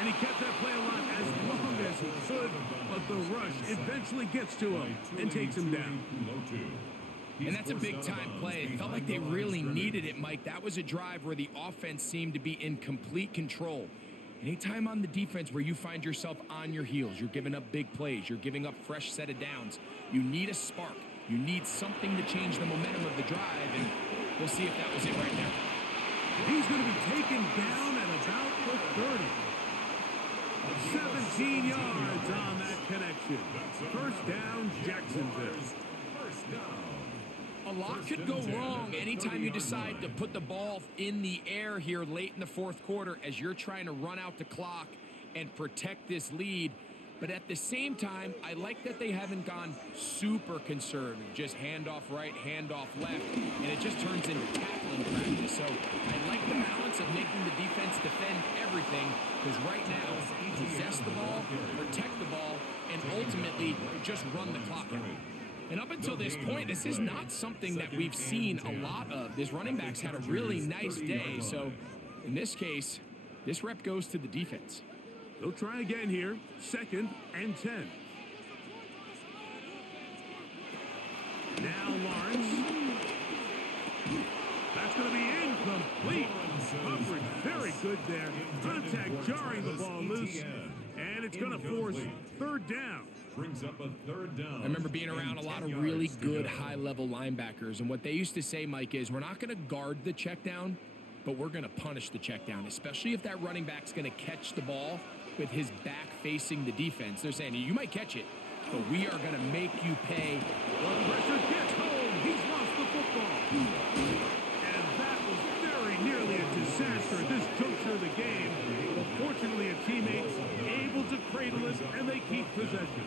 And he kept that play alive as long as he could, but the rush eventually gets to him and takes him down. And that's a big-time play. It felt like they really needed it, Mike. That was a drive where the offense seemed to be in complete control. Anytime on the defense where you find yourself on your heels, you're giving up big plays, you're giving up fresh set of downs, you need a spark. You need something to change the momentum of the drive, and we'll see if that was it right now. He's going to be taken down at about the 30. 17 yards on that connection. First down, Jacksonville. First down. A lot could go wrong anytime you decide to put the ball in the air here late in the fourth quarter as you're trying to run out the clock and protect this lead. But at the same time, I like that they haven't gone super conservative, just handoff right, handoff left, and it just turns into tackling practice. So I like the balance of making the defense defend everything, because right now, possess the ball, protect the ball, and ultimately just run the clock out. And up until this point, this is not something that we've seen a lot of. This running back's had a really nice day. So in this case, this rep goes to the defense. They'll try again here. Second and 10. Now Lawrence. That's going to be incomplete. Coverage very good there. Contact jarring the ball loose. And it's going to force third down. Brings up a third down. I remember being around a lot of really good high-level linebackers, and what they used to say, Mike, is we're not going to guard the check down, but we're going to punish the check down, especially if that running back's going to catch the ball with his back facing the defense. They're saying, you might catch it, but we are going to make you pay. The pressure gets home. He's lost the football. And that was very nearly a disaster at this juncture of the game. But fortunately, a teammate able to cradle it, and they keep possession.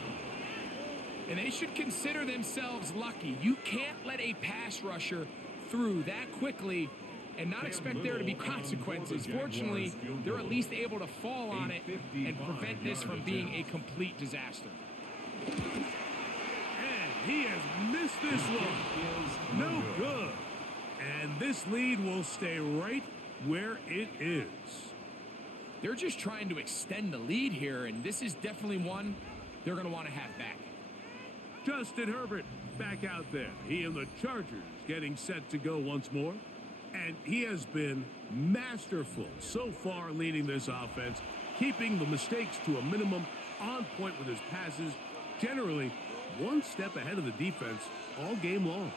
And they should consider themselves lucky. You can't let a pass rusher through that quickly and not expect there to be consequences. Fortunately, they're at least able to fall on it and prevent this from being a complete disaster. And he has missed this one. No good. And this lead will stay right where it is. They're just trying to extend the lead here, and this is definitely one they're going to want to have back. Justin Herbert back out there. He and the Chargers getting set to go once more. And he has been masterful so far leading this offense, keeping the mistakes to a minimum, on point with his passes, generally one step ahead of the defense all game long.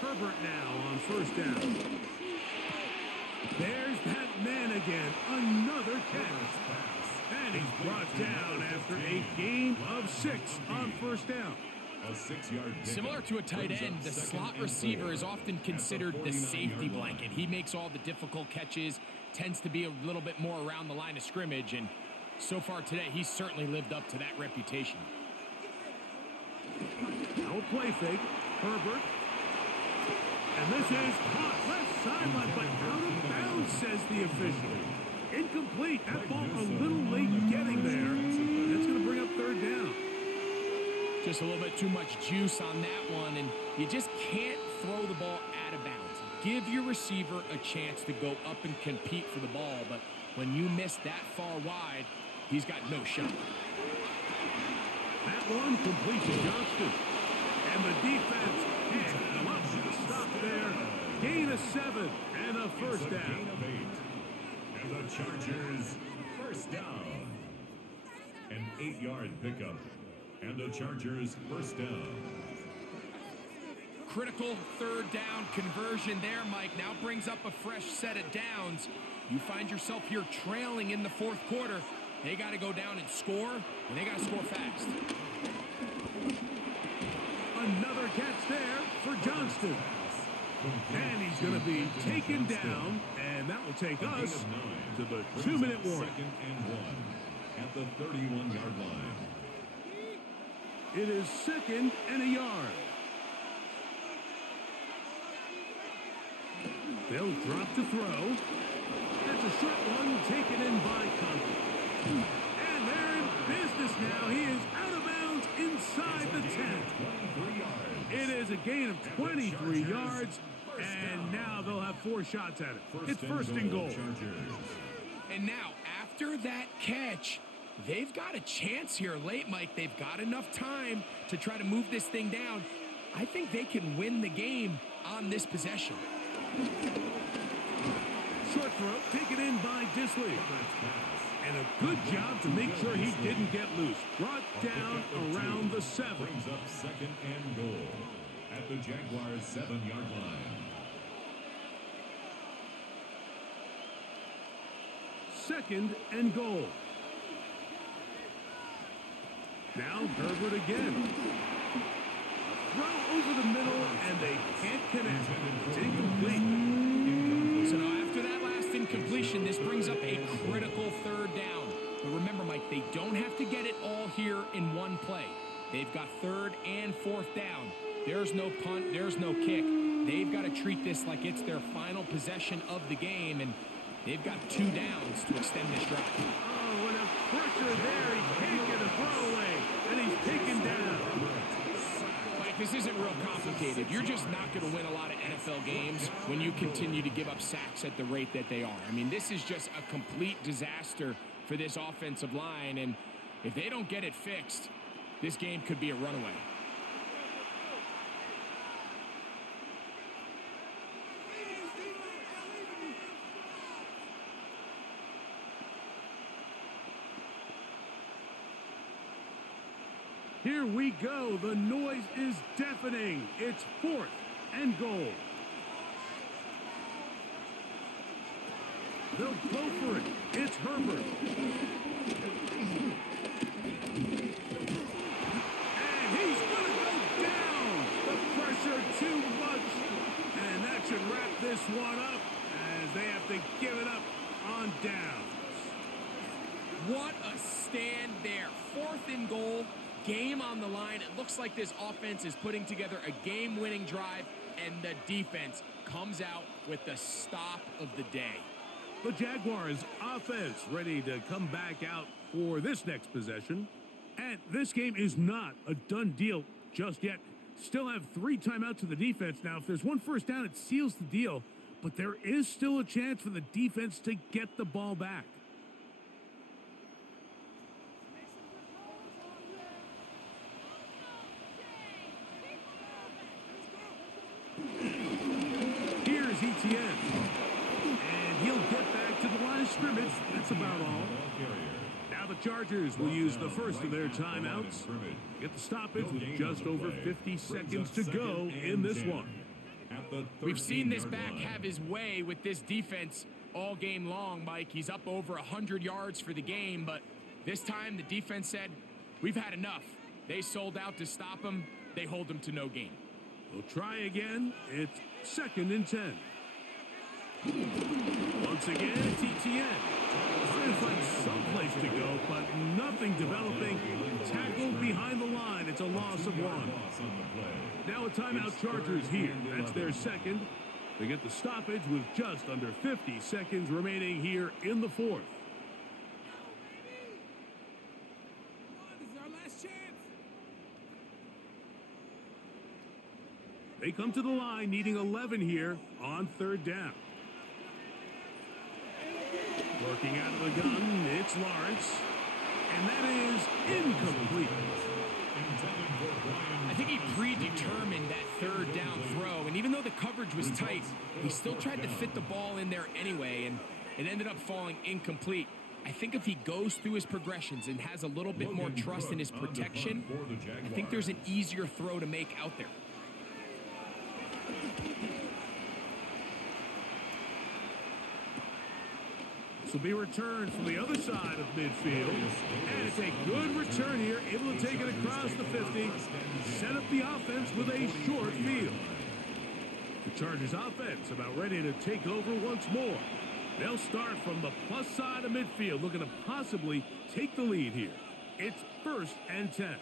Herbert now on first down. There's that man again. Another catch. And he's brought down after a gain of 6 on first down. A 6-yard pickup. Similar to a tight end, the slot receiver is often considered the safety blanket. He makes all the difficult catches, tends to be a little bit more around the line of scrimmage, and so far today, he's certainly lived up to that reputation. Now a play fake. Herbert. And this is caught left sideline, but out of bounds, says the official. Incomplete. That ball a little late getting there. That's going to bring up third down. Just a little bit too much juice on that one, and you just can't throw the ball out of bounds. Give your receiver a chance to go up and compete for the ball, but when you miss that far wide, he's got no shot. That one complete to Johnston. And the defense can't come up to the stop there. Gain of 7 and a first down. Gain of 8. And the Chargers first down. An 8-yard pickup. And the Chargers first down. Critical third down conversion there, Mike. Now brings up a fresh set of downs. You find yourself here trailing in the fourth quarter. They got to go down and score, and they got to score fast. Another catch there for Johnston. And he's going to be taken down, and that will take us to the 2-minute warning. 2nd and 1 at the 31-yard line. It is 2nd and a yard. They'll drop to throw. That's a short one taken in by Conklin. And they're in business now. He is out of bounds inside the 10. It is a gain of 23 yards, and now they'll have 4 shots at it. It's first and goal. And now, after that catch, they've got a chance here late, Mike. They've got enough time to try to move this thing down. I think they can win the game on this possession. Short throw taken in by Disley. And a good job to make sure he didn't get loose. Brought down around the 7. Brings up 2nd and goal at the Jaguars' 7-yard line. 2nd and goal. Now Herbert again. Throw over the middle, and they can't connect. It's incomplete. So now after that last incompletion, this brings up a critical third down. But remember, Mike, they don't have to get it all here in one play. They've got 3rd and 4th down. There's no punt, there's no kick. They've got to treat this like it's their final possession of the game, and they've got 2 downs to extend this drive. Oh, and a pressure there. He can't get a throwaway, and he's taken down. This isn't real complicated. You're just not going to win a lot of NFL games when you continue to give up sacks at the rate that they are. I mean, this is just a complete disaster for this offensive line, and If they don't get it fixed, this game could be a runaway. Here we go. The noise is deafening. It's 4th and goal. They'll go for it. It's Herbert. And he's going to go down. The pressure too much. And that should wrap this one up as they have to give it up on downs. What a stand there. 4th and goal. Game on the line. It looks like this offense is putting together a game-winning drive, and the defense comes out with the stop of the day. The Jaguars offense ready to come back out for this next possession. And this game is not a done deal just yet. Still have 3 timeouts to the defense. Now, if there's 1 first down, it seals the deal. But there is still a chance for the defense to get the ball back. Here's Etienne. And he'll get back to the line of scrimmage. That's about all. Now the Chargers will use the first of their timeouts. Get the stoppage with just over 50 seconds to go in this one. We've seen this back have his way with this defense all game long, Mike. He's up over 100 yards for the game, but this time the defense said, we've had enough. They sold out to stop him. They hold him to no gain. We'll try again. It's 2nd and 10. Once again, it's Etienne. Trying to find someplace to go, but nothing developing. Tackled behind the line. It's a loss of 1. Now a timeout Chargers here. That's their second. They get the stoppage with just under 50 seconds remaining here in the 4th. They come to the line needing 11 here on 3rd down. Working out of the gun, it's Lawrence. And that is incomplete. I think he predetermined that 3rd down throw, and even though the coverage was tight, he still tried to fit the ball in there anyway, and it ended up falling incomplete. I think if he goes through his progressions and has a little bit more trust in his protection, I think there's an easier throw to make out there. This will be returned from the other side of midfield. And it's a good return here, able to take it across the 50, set up the offense with a short field. The Chargers offense about ready to take over once more. They'll start from the plus side of midfield, looking to possibly take the lead here. It's 1st and 10.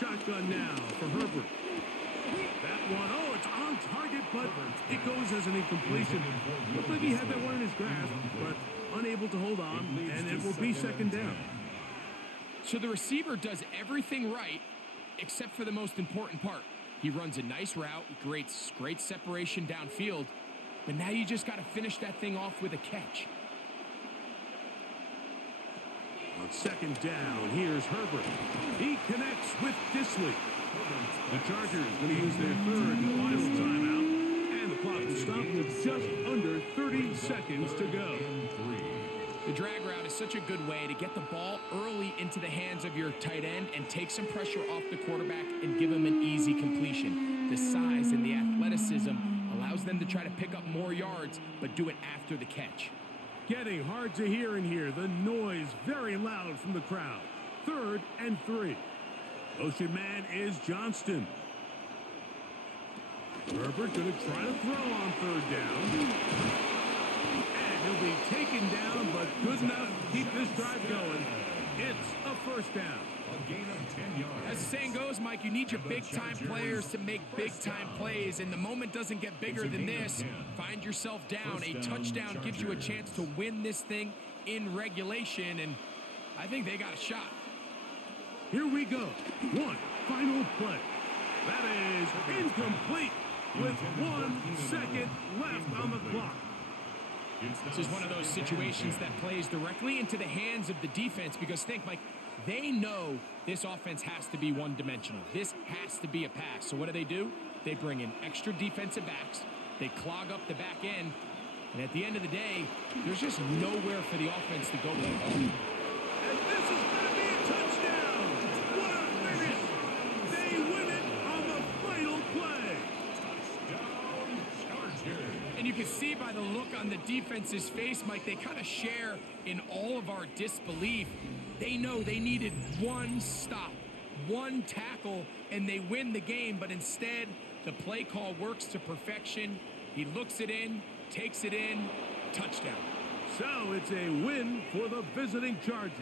Shotgun now for Herbert. That one, oh, it's on target, but it goes as an incompletion. Looked like he had that one in his grasp, but unable to hold on, and it will be 2nd down. So the receiver does everything right, except for the most important part. He runs a nice route, great separation downfield, but now you just got to finish that thing off with a catch. On 2nd down, here's Herbert. He connects with Disley. The Chargers going to use their 3rd and final timeout, and the clock will stop with just under 30 seconds to go. The drag route is such a good way to get the ball early into the hands of your tight end and take some pressure off the quarterback and give him an easy completion. The size and the athleticism allows them to try to pick up more yards, but do it after the catch. Getting hard to hear in here. The noise very loud from the crowd. 3rd and 3. Motion man is Johnston. Herbert going to try to throw on 3rd down. And he'll be taken down, but good enough to keep this drive going. It's a 1st down. A gain of 10 yards. As the saying goes, Mike, you need your big-time players to make big-time plays, and the moment doesn't get bigger than this. Find yourself down. A touchdown gives you a chance to win this thing in regulation, and I think they got a shot. Here we go. One final play. That is incomplete with 1 second left on the clock. This is one of those situations that plays directly into the hands of the defense because think, Mike, they know this offense has to be one-dimensional. This has to be a pass. So what do? They bring in extra defensive backs. They clog up the back end. And at the end of the day, there's just nowhere for the offense to go with the ball. And this is going to be a touchdown. What a finish. They win it on the final play. Touchdown, Chargers. And you can see by the look on the defense's face, Mike, they kind of share in all of our disbelief. They know they needed one stop, one tackle, and they win the game. But instead, the play call works to perfection. He looks it in, takes it in, touchdown. So it's a win for the visiting Chargers.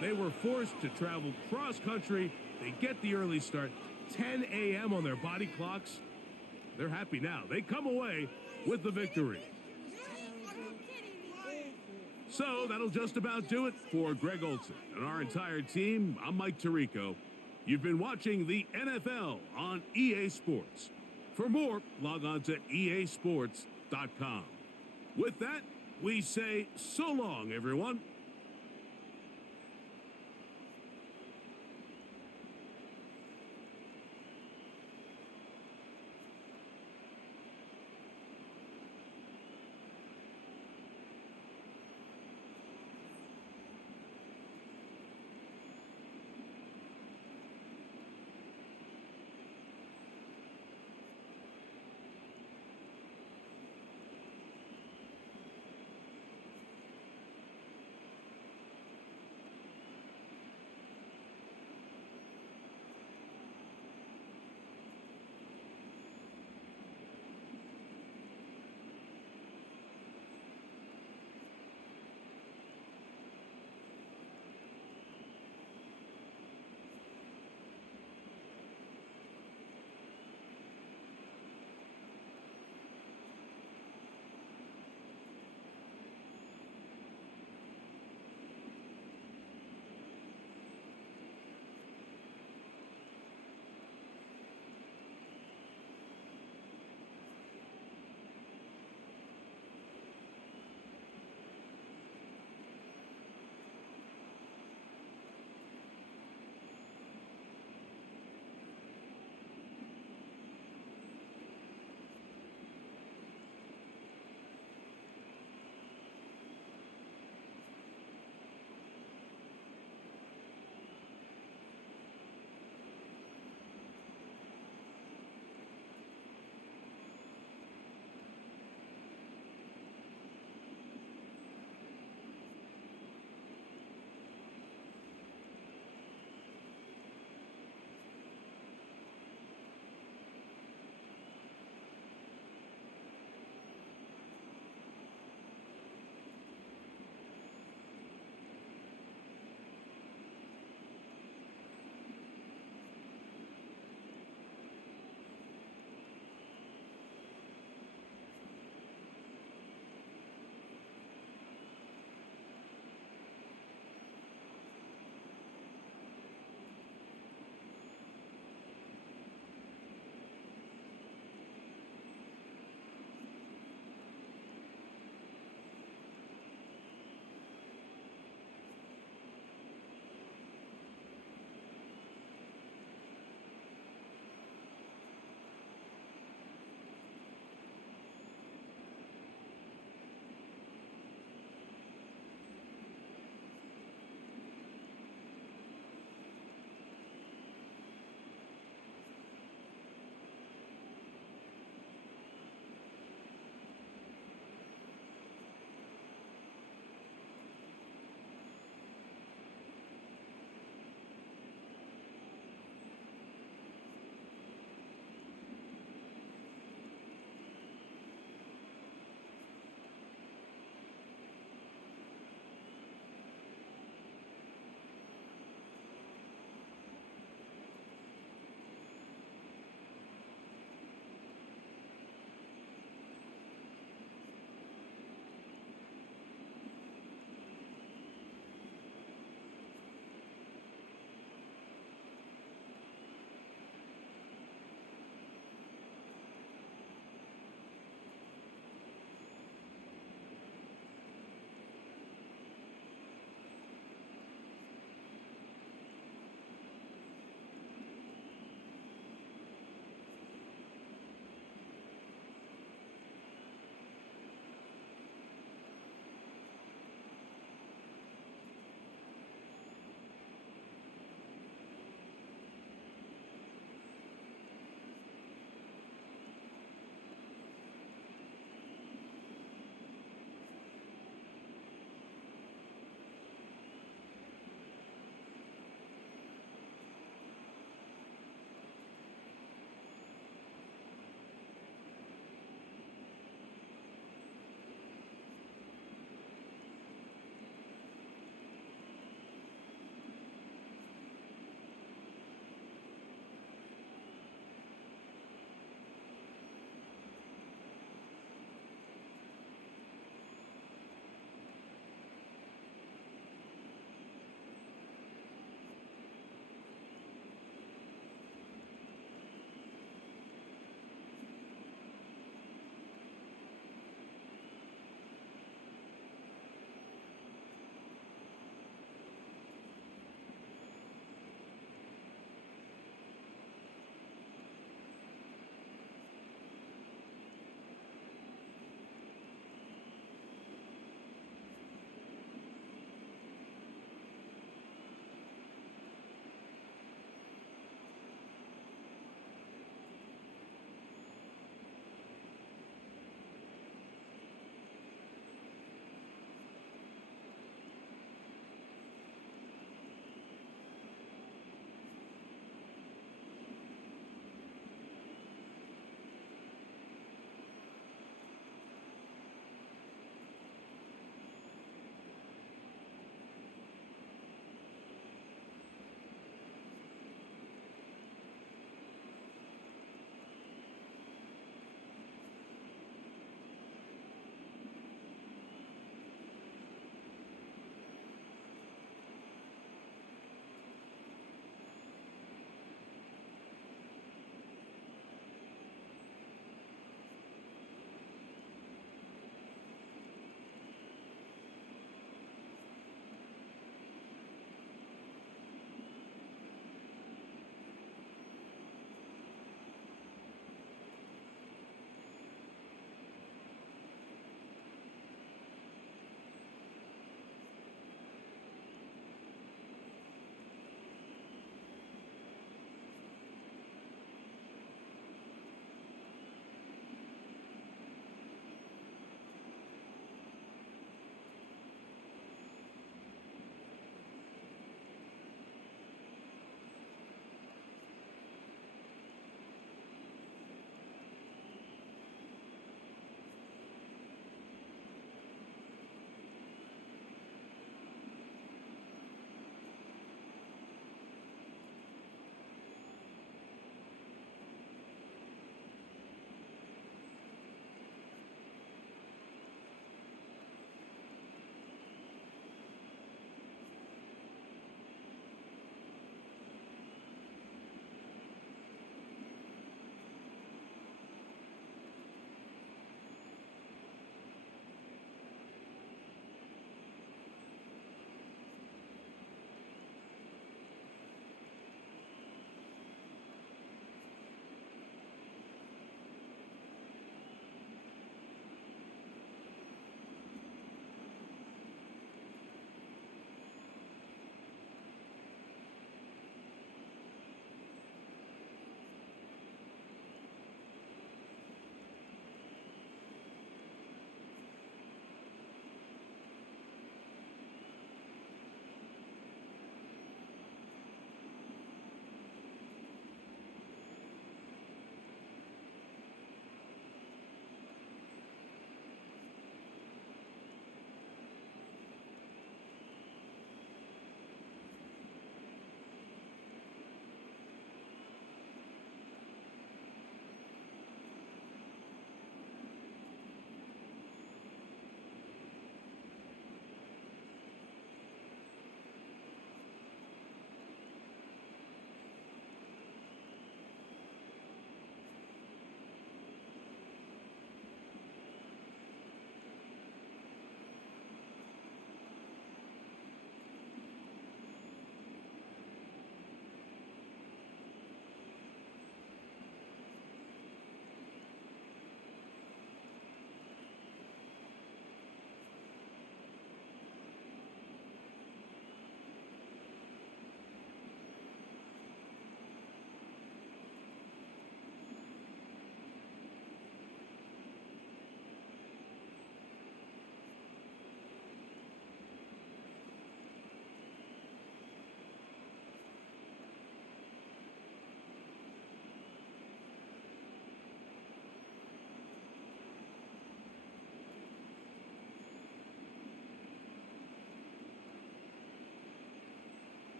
They were forced to travel cross-country. They get the early start, 10 a.m. on their body clocks. They're happy now. They come away with the victory. So that'll just about do it for Greg Olson and our entire team. I'm Mike Tirico. You've been watching the NFL on EA Sports. For more, log on to easports.com. With that, we say so long, everyone.